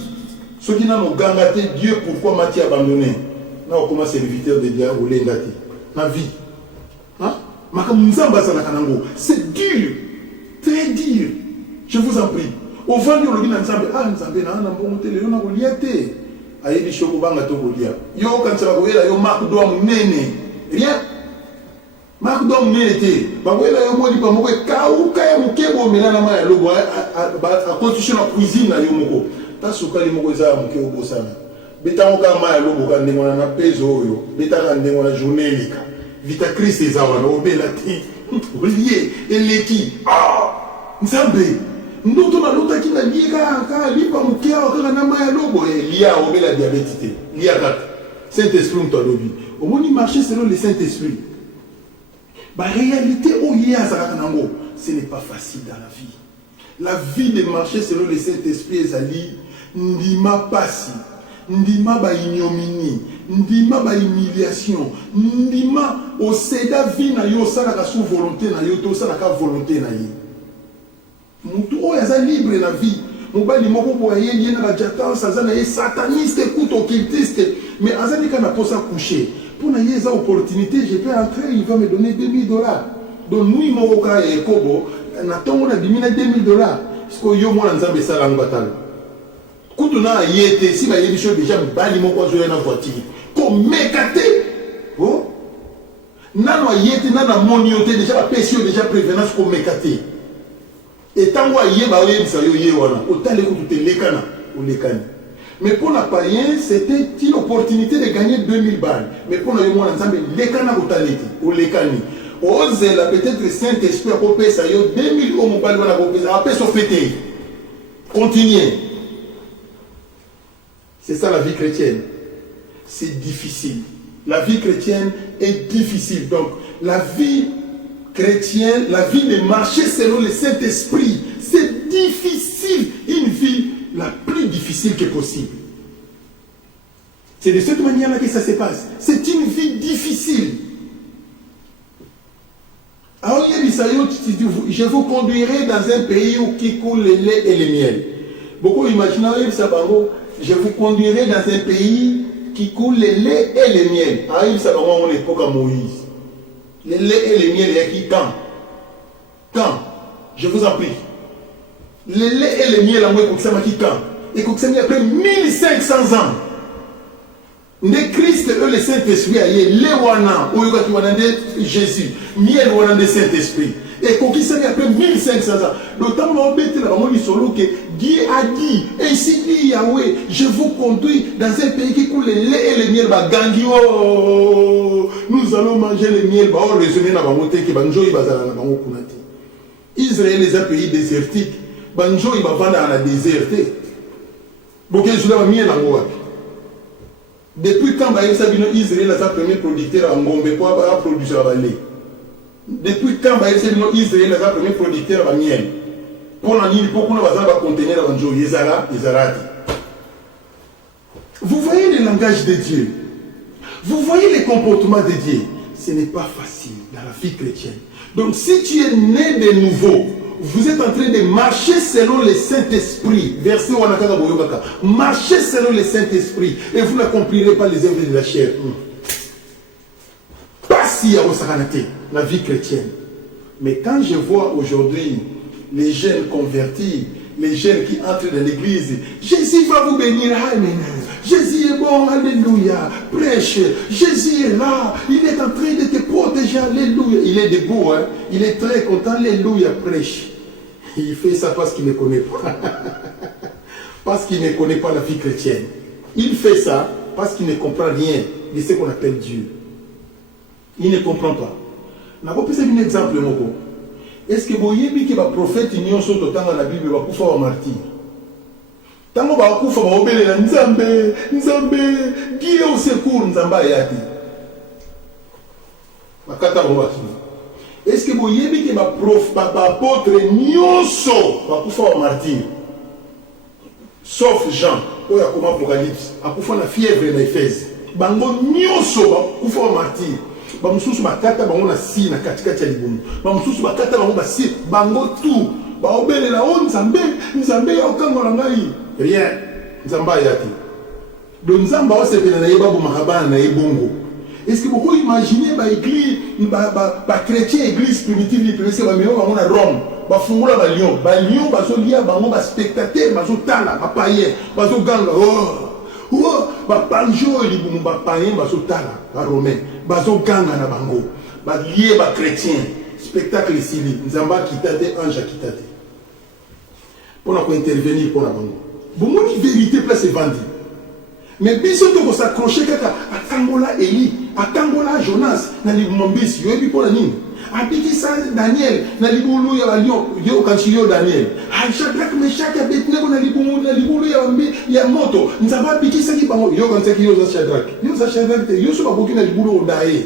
ceux qui n'ont gangate Dieu pourquoi Matthieu abandonné na okoma serviteur de Dieu ou lengati na vie hein makamnzamba sana kanango c'est dur très dur je vous en prie au vent de l'obin nzambe nzambe na mbongo tele yo na koliate ayebi shoko banga to kolia yo kantsaba koyela yo marque doa munene rien marque doa munene te bakoyela yo moli pa moko kauka ya mukebo mena na maya lobo a constitution na cuisine na yo moko tasuka li moko za mukebo bosana beta oka maya lobo ka ndengona na peso oyo beta ka ndengona journée lika vita Christ ezawana obela ti olie eleki nzambe ndoto na lota ki na lieka ka lipa mukia ka na maya lobo lia obela diabète te lia ka Saint-Esprit to lobi omoni marcher selon le Saint-Esprit ba réalité oye azaka nango ce n'est pas facile dans la vie de marcher selon le Saint-Esprit ezali ndima pasi ndima ba ignominie ndima ba humiliation ndima oseda vie na yo sala ka sous volonté na yo to sala ka volonté na ye mutu oyo aza libre na vie mobali moko boye ye na ba jatance aza na ye sataniste écoute occultiste mais aza nika na posa coucher pour na ye za opportunité je peux entrer il va me donner $2000 donc nous moko ka ekobo na tongo na dimina $2000 parce que yo mona nzambe sala ngbatalo kutu na yete si ba yebi cho déjà bali moko zo na voiture comme mécaté oh nano yete nana monioté déjà ba pesio déjà prévenance comme mécaté et tango yeba oyebisa yo ye wana otale kutu te lekana ou lekani mais pour la païen c'était une opportunité de gagner $2000 mais pour na yo mona nzambe lekana kotaleti ou lekani ozela peut-être Saint-Esprit ko pesa yo $2000 au mobile wana ko pesa apé so fêter continuer. C'est ça la vie chrétienne. C'est difficile. La vie chrétienne est difficile. Donc, la vie chrétienne, la vie de marcher selon le Saint-Esprit, c'est difficile. Une vie la plus difficile que possible. C'est de cette manière-là que ça se passe. C'est une vie difficile. Alors, je vous conduirai dans un pays où qui coule le lait et le miel. Beaucoup imaginent, je vous conduirai dans un pays qui coule le lait et le miel. Arrive ça dans mon époque à Moïse. Le lait et le miel, il y a qui quand je vous en prie. Le lait et le miel, ça m'a qui quand et que ça m'a après 1500 ans. Ne Christ et le Saint-Esprit, il y a wana ou il Jésus, miel wana de Saint-Esprit. Et qu'on qui s'est après 1500 ans. Le temps où on bête là, on dit solo que Dieu a dit, ainsi dit Yahweh, je vous conduis dans un pays qui coule le lait et le miel. Nous allons manger le miel. On raisonner dans la montée qui banjo il va dans la kunati. Israël est un pays désertique. Banjo il va vendre dans la déserté. Donc je dois miel en Goa. Depuis quand Israël est le premier producteur en Gombe pour produire la lait. Depuis quand Israël est le premier producteur de miel? Pour la nuit, pour qu'on va contenir dans le Vous voyez le langage de Dieu. Vous voyez les comportements de Dieu. Ce n'est pas facile dans la vie chrétienne. Donc si tu es né de nouveau, vous êtes en train de marcher selon le Saint-Esprit. Verset Wanakaka Boyokaka. Marchez selon le Saint-Esprit et vous n'accomplirez pas les œuvres de la chair. Pas si à Osakanate, la vie chrétienne. Mais quand je vois aujourd'hui les jeunes convertis, les jeunes qui entrent dans l'église, Jésus va vous bénir, amen. Jésus est bon, alléluia. Prêche, Jésus est là, il est en train de te protéger, alléluia. Il est debout, hein? Il est très content, alléluia, prêche. Il fait ça parce qu'il ne connaît pas. Parce qu'il ne connaît pas la vie chrétienne. Il fait ça parce qu'il ne comprend rien de ce qu'on appelle Dieu. Il ne comprend pas. Je vais vous donner un exemple. Est-ce que vous voyez que les prophètes sont dans la Bible va martyr? Tango ba kufa ba obelela nzambe Dieu au secours nzamba yati. Bakata bo batu. Est-ce que vous voyez que les apôtres nyonso ba kufa ba martyr? sauf Jean, où il y a comme Apocalypse, à coup la fièvre na Éphèse. Bango nyoso, coup faut martyr. Bamususu bakata bango na si na katikati ya libumu. Bamususu bakata bango basi, bango tout. Ba obele la on nzambe ya okango na ngai. Rien. Nzamba yati. Donc nzamba o sepena na yeba bu makabana na ebongo. Est-ce que vous imaginez ba église ba chrétien église primitive parce que ba meo bango na Rome, ba fungula ba lion bazo lia bango ba spectateur bazo tala ba païen, bazo ganga ba banjo libumu ba païen bazo tala ba romain, bazo ganga na bango, ba lié ba chrétien, spectacle ici nzamba kitate ange kitate. Pour na ko intervenir pour na bango. Bon moni vérité place vendue. Mais biso to s'accrocher kaka atangola Eli, atangola Jonas na libumambisi yo ebi pona nini? Abikisa Daniel na libulu ya lion yo kanchio Daniel. Shadrach Meshach Abednego na libulu ya moto. Nzaba bikisa ki bango yo kanchaki yo za Shadrach. Yo za Shadrach yo so baboki na libulu odae.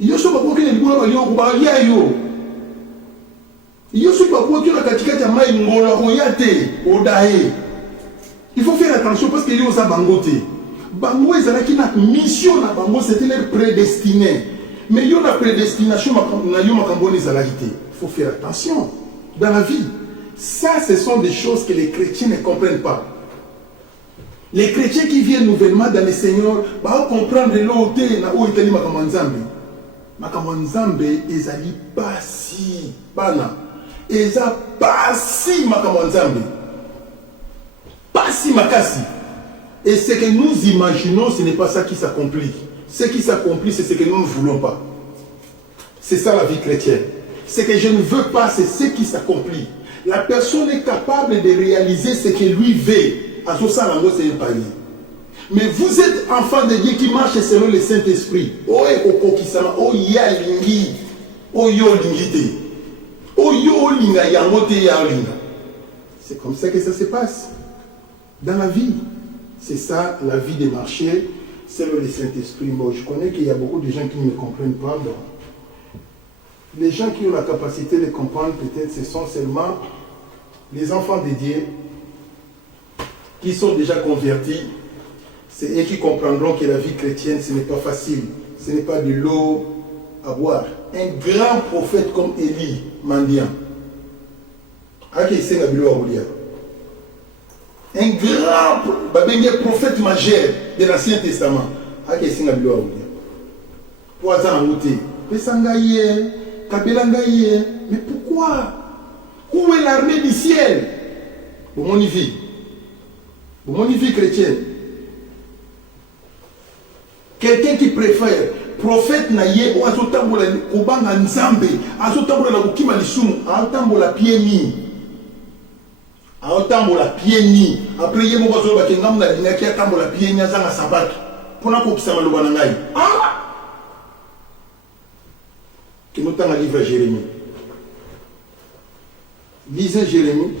Yo so baboki na libulu ba lion kuba ya yo. Yo so baboki na katikati ya mai ngola ko yate odae. Il faut faire attention parce qu'il y a des bangote. Bango, ils ont une mission, c'était leur prédestiné. Mais il y a une prédestination, il faut faire attention dans la vie. Ça, ce sont des choses que les chrétiens ne comprennent pas. Les chrétiens qui viennent nouvellement dans le Seigneur, ils vont comprendre l'autre, où il y a Makamanzambe. Makamanzambe, ils n'ont pas si. Ils n'ont pas si Makamanzambe. Pas si makasi. Et ce que nous imaginons, ce n'est pas ça qui s'accomplit. Ce qui s'accomplit, c'est ce que nous ne voulons pas. C'est ça la vie chrétienne. Ce que je ne veux pas, c'est ce qui s'accomplit. La personne est capable de réaliser ce que lui veut. À ce sens, c'est un palier. Mais vous êtes enfant de Dieu qui marche selon le Saint-Esprit. Oh, oh, ya lingi. Oh, yo lingite. Oh, yo linga, yangote ya linga. C'est comme ça que ça se passe. Dans la vie, c'est ça, la vie des marchés, c'est le Saint-Esprit. Bon, je connais qu'il y a beaucoup de gens qui ne me comprennent pas. Bon. Les gens qui ont la capacité de comprendre, peut-être, ce sont seulement les enfants de Dieu qui sont déjà convertis. C'est eux qui comprendront que la vie chrétienne, ce n'est pas facile. Ce n'est pas de l'eau à boire. Un grand prophète comme Élie, mendiant. Un grand prophète majeur de l'Ancien Testament. Mais pourquoi? Où est l'armée du ciel? Mon vie chrétienne. Quelqu'un qui préfère prophète naye ou azotambola kobanga nzambe, azotambola na kokima lisumu, azotambola pieni. Aotambola pieni. Après yemo bazo bakengam na linaki atambola pieni azanga sabato. Pona ko kisama loba na ngai. Ah! Kinota na livre Jérémie. Lisez Jérémie.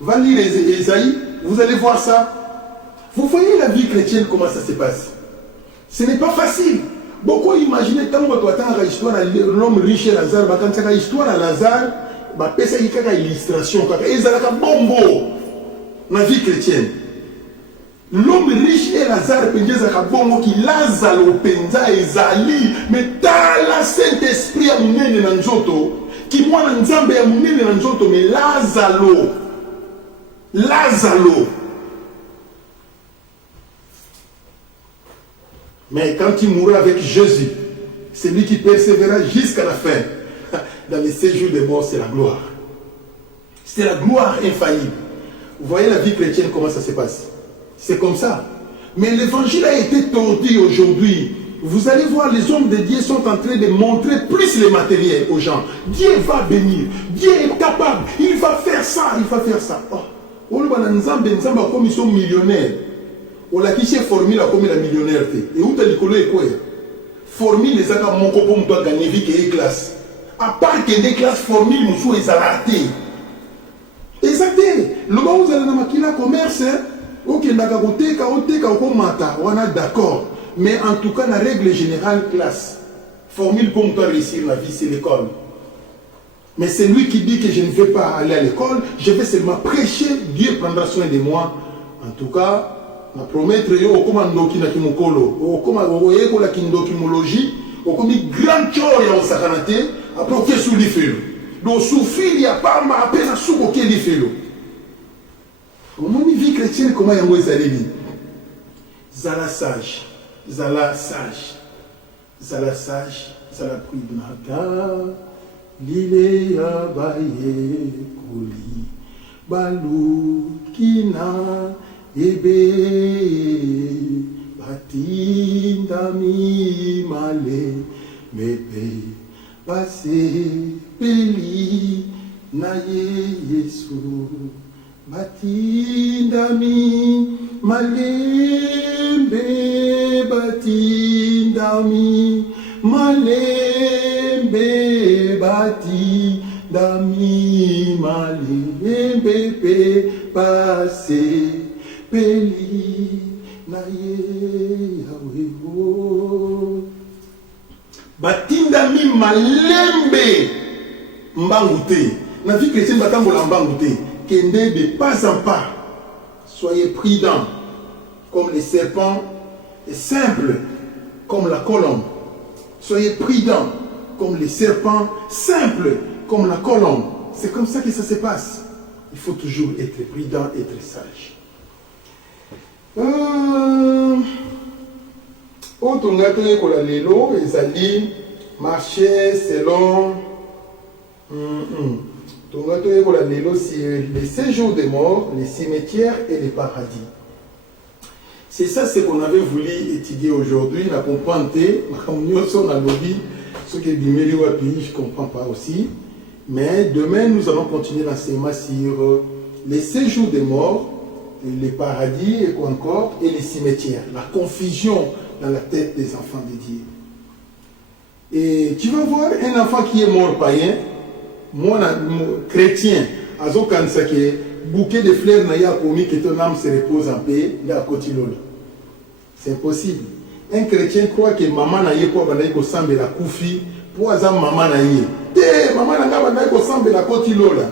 Va lire Ésaïe, vous allez voir ça. Vous voyez la vie chrétienne, comment ça se passe. Ce n'est pas facile. Beaucoup imaginent quand on doit attendre l'histoire de l'homme riche et Lazare, quand l'histoire de Lazare, c'est une illustration. Ils ont bongo dans la vie chrétienne. L'homme riche et Lazare, qui Lazare au Penza et Zali, mais dans la Saint-Esprit à Mounene Nanjoto, qui moi Nzambe à Mounene Nanjoto, mais Lazaro. Mais quand il mourra avec Jésus, c'est lui qui persévéra jusqu'à la fin. Dans les séjours des morts, c'est la gloire. C'est la gloire infaillible. Vous voyez la vie chrétienne, comment ça se passe? C'est comme ça. Mais l'évangile a été tordu aujourd'hui. Vous allez voir, les hommes de Dieu sont en train de montrer plus les matériels aux gens. Dieu va bénir. Dieu est capable. Il va faire ça. Il va faire ça. Oh, comme ils sont millionnaires. On l'a dit, formule comme la millionnaire. Et où t'as l'école quoi? Formule les gens mon copain doit gagner vie qui est classe. À part que des classes formule, nous sommes ratés. Exactement. Le moment où vous allez dans le commerce, ok, on a d'accord. Mais en tout cas, la règle générale, classe. Formule pour toi réussir la vie, c'est l'école. Mais c'est lui qui dit que je ne vais pas aller à l'école, je vais seulement prêcher, Dieu prendra soin de moi. En tout cas, na promettre yo okoma ndoki na kimokolo, okoma oyeko la kindokimologie, okomi grand chor ya osakanate, après oké sous l'ifelo. Donc souffrir ya pamba après na sous oké l'ifelo. Comment une vie chrétienne comment yango ezaleli? Zala sage, zala sage. Zala sage, zala prudente. Lile ya baye koli balu kina ebe batinda mi male mebe base peli na Yesu batinda mi malembe batinda mi malembe bati dami malembe pe pase peli na Yahweh batinda mi malembe mbangute na vie chrétienne batambola mbangute kende de pas en pas. Soyez prudents comme les serpents et simples comme la colombe. Soyez prudents comme les serpents, simples comme la colombe. C'est comme ça que ça se passe. Il faut toujours être prudent, être sage. Otongato kola lelo ezali marcher selon Tongato kola lelo c'est les séjours des morts, les cimetières et les paradis. C'est ça ce qu'on avait voulu étudier aujourd'hui, la comprendre, ce qui est bimeli ou appuyé, je ne comprends pas aussi. Mais demain, nous allons continuer l'enseignement sur les séjours des morts, les paradis et quoi encore, et les cimetières. La confusion dans la tête des enfants de Dieu. Et tu vas voir un enfant qui est mort païen, moi chrétien, azo kansake, bouquet de fleurs n'a commis que ton âme se repose en paix, il a côté l'autre. C'est impossible. Un chrétien croit que maman n'a pas bandaï ko sambe la koufi, pour azam maman n'a yé. Té maman n'a pas bandaï ko sambe la côté l'autre.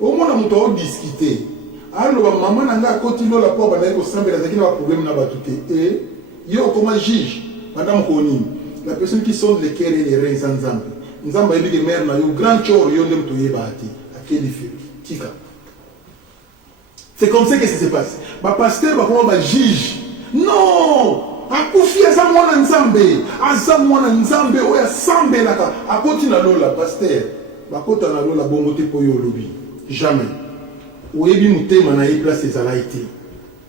Au moins on a discuté. Alors maman n'a pas côté l'autre pour bandaï ko sambe la zakina problème n'a pas tout. Et yo comment juge madame Koni, la personne qui sonde les cœurs et les reins en Nzambe. Nzambe a dit que mère n'a eu grand chor yo ndem toyé bahati. À quel effet? Tika. C'est comme ça que ça se passe. Ma pasteur va comment va juge. Non! Akufi azamwana nzambe. Azamwana nzambe oya sambe naka. Akoti na lola pasteur. Bakota na lola bongote po yo lobi. Jamais. Oyebi mutema na ye place ezalaïté.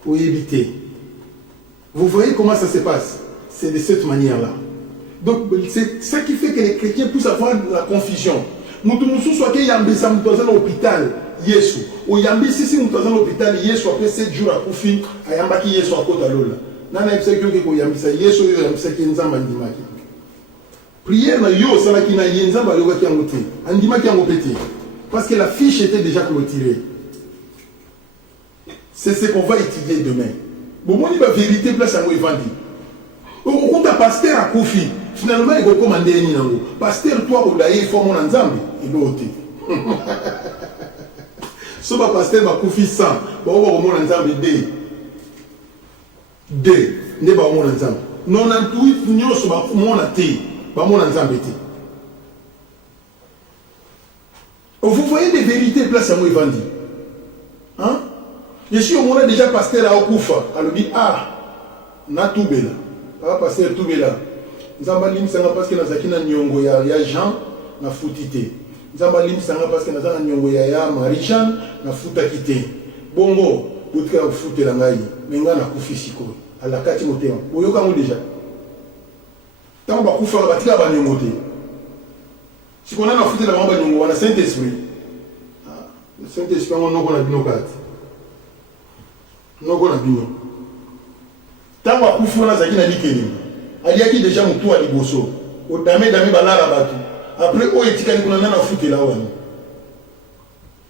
Oyebité. Vous voyez comment ça se passe? C'est de cette manière-là. Donc c'est ça qui fait que les chrétiens puissent avoir la confusion. Mutu soit que yambesa mutu à l'hôpital. Yesu. Oyambi sisi mutu à l'hôpital Yesu après 7 jours à kufi ayambaki Yesu à kota lola. Nana epsaki yoke koyambisa Yesu yo yambisaki nzamba ndimaki. Prière na yo sala ki na nzamba yokaki yango te. Andimaki yango pete. Parce que la fiche était déjà clôturée. C'est ce qu'on va étudier demain. Bon moi ni ba vérité place yango evandi. Au compte pasteur à kufi. Finalement il va commander ni nango. Pasteur toi odaye forme na nzambe ilote. So ba pasteur ba kufi 100. Ba o ba mona nzambe D. Ne ba mona nzambe. 98 nyoso ba mona te. Ba mona nzambe te. Vous voyez des vérités place à moi Evandi. Hein? Je suis au monde déjà pasteur à Okufa. Alors dit na tubela. Pas pasteur tubela. Nzamba lim sanga parce que nazaki na nyongo ya Jean na futite. Nzamba lim sanga parce que nazana nyongo ya Marie-Jeanne na futakite. Bongo botika futela ngai. Menga na kufisiko. À la kati motema. Boyoka mo déjà. Tant ba kufa ba tika ba nyongo te. Si on a na futela ba nyongo wana Saint-Esprit. Le Saint-Esprit on no kona bino kati. No kona bino. Tant ba kufa na zaki na likeni. Aliaki déjà mutu ali boso. O dame balala batu. Après o etikali kuna na futela wana.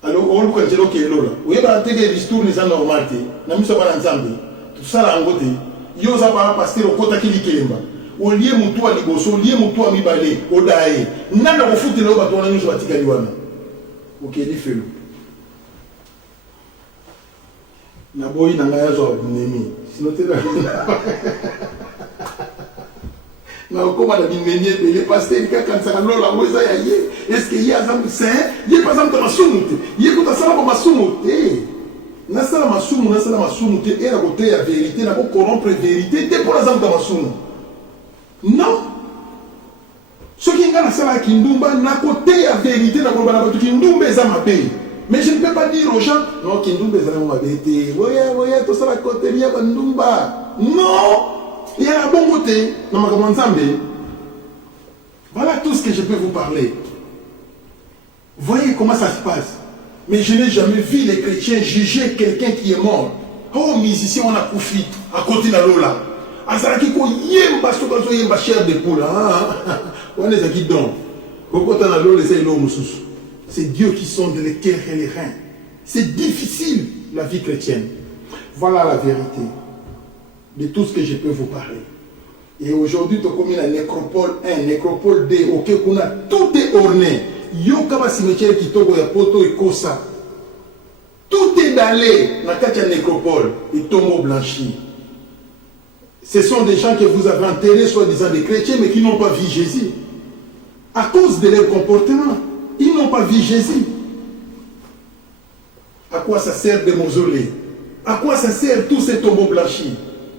Alors on le connaît que lola. Oui ba teke l'histoire les normal te. Na miso ba nzambe. Tout ça la ngote. Yo za ba pasteur o kota kilikelemba. O lié mutu ali boso, lié mutu ami balé, o dae. Nana ko futela ba tona miso batikali wana. Ok, il fait le. Naboyi nangaya zo binemi. Sinon tu là. Na okoma na binemi les pasteurs ka kansa na la moza ya ye. Est-ce que y a zam saint? Y pas zam ta masumu te. Y ko ta sala ba masumu te. Na sala masumu te et la côté ya vérité na ko corrompre vérité te pour la zam ta masumu. Non. Ce qui est dans la salle qui ndumba na côté ya vérité na ko ba na ba ki ndumba za mabe. Mais je ne peux pas dire aux gens, non, Kindumba est un mabete. Voyez, tout ça la côté, il y a Kindumba. Non, il y a un bon côté. Non, mais voilà tout ce que je peux vous parler. Voyez comment ça se passe. Mais je n'ai jamais vu les chrétiens juger quelqu'un qui est mort. Oh, musicien, on a profité à côté de l'Ola. Azaraki ko yemba sokazo yemba chair de poule. On est qui donc. Pourquoi t'en as l'eau, les l'eau sous. C'est Dieu qui sonde les cœurs et les reins. C'est difficile, la vie chrétienne. Voilà la vérité de tout ce que je peux vous parler. Et aujourd'hui, tu as commis la nécropole 1, nécropole 2, ok, tout est orné. Yokaba cimetière qui togo ya poto et kosa. Tout est dallé dans la nécropole et tombeau blanchi. Ce sont des gens que vous avez enterrés, soi-disant des chrétiens, mais qui n'ont pas vu Jésus. À cause de leur comportement. Ils n'ont pas vu Jésus. À quoi ça sert des mausolées? À quoi ça sert tous ces tombeaux blanchis?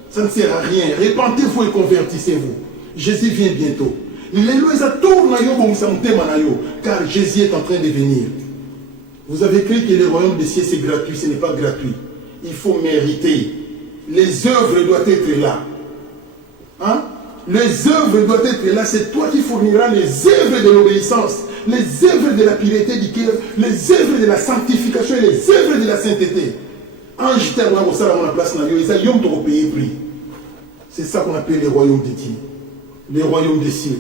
Ça ne sert à rien. Repentez-vous et convertissez-vous. Jésus vient bientôt. Car Jésus est en train de venir. Vous avez cru que le royaume des cieux c'est gratuit. Ce n'est pas gratuit. Il faut mériter. Les œuvres doivent être là. Hein? Les œuvres doivent être là. C'est toi qui fourniras les œuvres de l'obéissance, les œuvres de la piété du cœur, les œuvres de la sanctification et les œuvres de la sainteté. C'est ça qu'on appelle le royaume de Dieu, le royaume des cieux.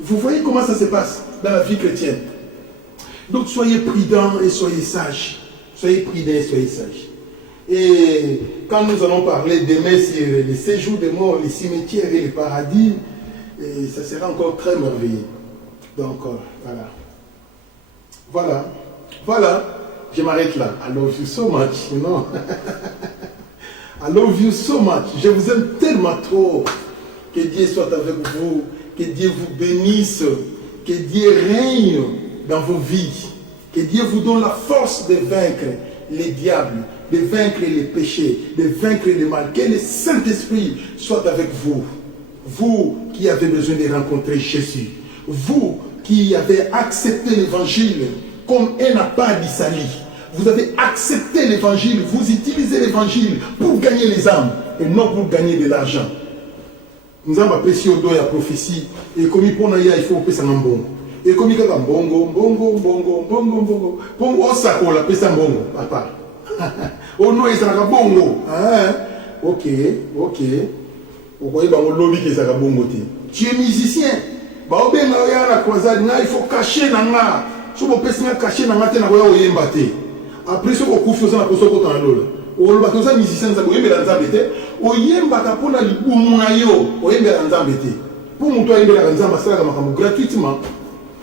Vous voyez comment ça se passe dans la vie chrétienne. Donc soyez prudents et soyez sages. Soyez prudents et soyez sages. Et quand nous allons parler demain sur les séjours des morts, les cimetières et les paradis, et ça sera encore très merveilleux. Donc voilà, je m'arrête là. I love you so much, you know. I love you so much. Je vous aime tellement trop. Que Dieu soit avec vous, que Dieu vous bénisse, que Dieu règne dans vos vies, que Dieu vous donne la force de vaincre les diables, de vaincre les péchés, de vaincre le mal. Que le Saint-Esprit soit avec vous. Vous qui avez besoin de rencontrer Jésus. Vous qui avez accepté l'évangile comme un appât du salut. Vous avez accepté l'évangile. Vous utilisez l'évangile pour gagner les âmes et non pour gagner de l'argent. Nous avons apprécié au dos la prophétie. Et comme il faut passer un bon. Et comme il y a un bongo, bongo, osako la pesa bongo, papa. Oh non, il y a un bongo. Ok. Vous voyez, il y a un bongo. Tu es musicien. Il faut cacher nanga. Si vous pouvez cacher nanga, après ce que vous faites, vous pouvez olobaka musicien za boyembela nzambe te oyembaka mpona libumu na yo oyembela nzambe te mpo moto ayembelaka nzambe asalaka makambo gratuitement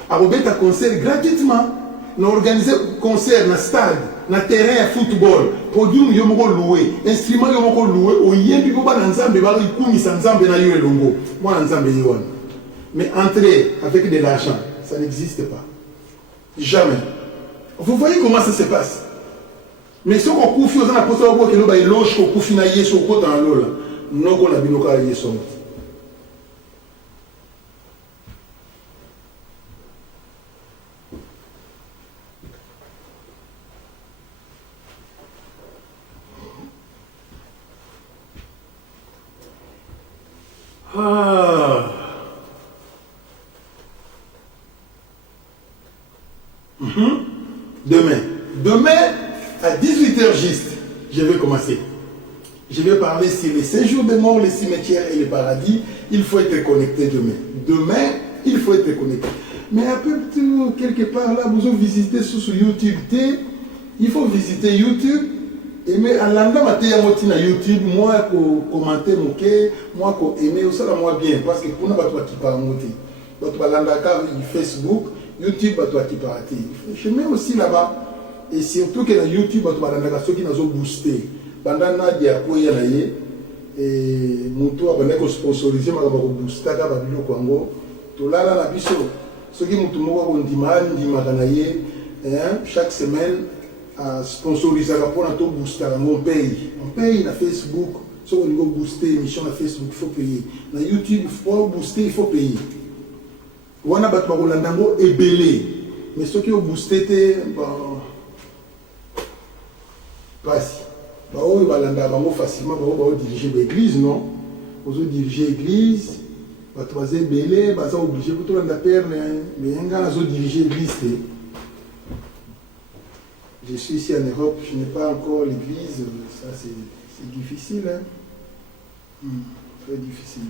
akobeta concert gratuitement na organise concert na stade na terrain ya football podium yo moko loué instrument yo moko loué oyembi mpo bana nzambe balikumisa nzambe na yo elongo mwana nzambe ye wana mais entrer avec de l'argent ça n'existe pas jamais. Vous voyez comment ça se passe. Mais si on coupe, on a posé au bout que nous éloge qu'on coupe na yeso ko dans l'eau là. Non qu'on a binoka yeso. Demain, à 18h juste, je vais commencer. Je vais parler sur les séjours des morts, les cimetières et les paradis. Il faut être connecté demain. Demain, il faut être connecté. Mais un peu quelque part là, vous avez visité sur YouTube. Il faut visiter YouTube. Et mais à l'endroit où YouTube, moi, pour commenter mon quai, moi, pour aimer, ça moi bien. Parce que pour nous, qui parlent, Facebook, YouTube, tu as parati. Je mets aussi là-bas. Et surtout que dans YouTube, tu as ceux qui nous ont boosté. Pendant Nadia, et Moutou a sponsorisé, ma booster, Congo. Tout là, la biso. Ceux qui m'ont dit, chaque semaine, sponsorisé pour nous booster. On paye na Facebook. Si on veut booster l'émission na Facebook, il faut payer. Na YouTube, il faut booster, il faut payer. On a battu Rolandango et belé. Mais ceux qui ont boosté, passe. On va facilement diriger l'église, non? On va diriger l'église, on va troisième belé, on va obliger pour tout le monde mais on va diriger l'église. Je suis ici en Europe, je n'ai pas encore l'église, ça c'est difficile. Hein? Très difficile.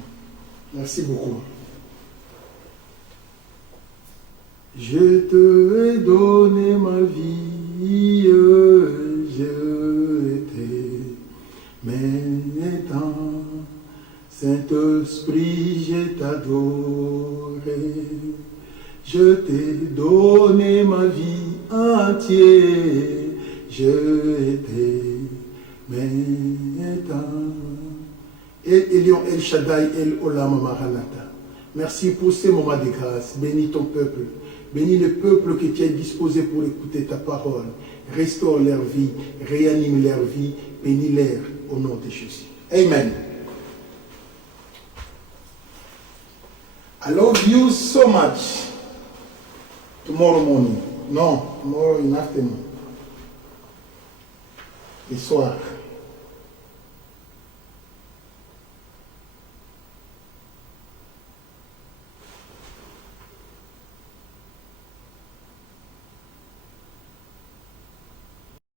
Merci beaucoup. Je te ai donné ma vie, je t'ai maintenant. Saint-Esprit, je t'adoré. Je t'ai donné ma vie entière, je t'ai maintenant. El Elion, El Shaddai, El Olam Maranatha. Merci pour ces moments de grâce. Bénis ton peuple. Bénis le peuple que tu as disposé pour écouter ta parole. Restaure leur vie, réanime leur vie, bénis-les au nom de Jésus. Amen. I love you so much. Tomorrow morning. Non, tomorrow in afternoon. Le soir.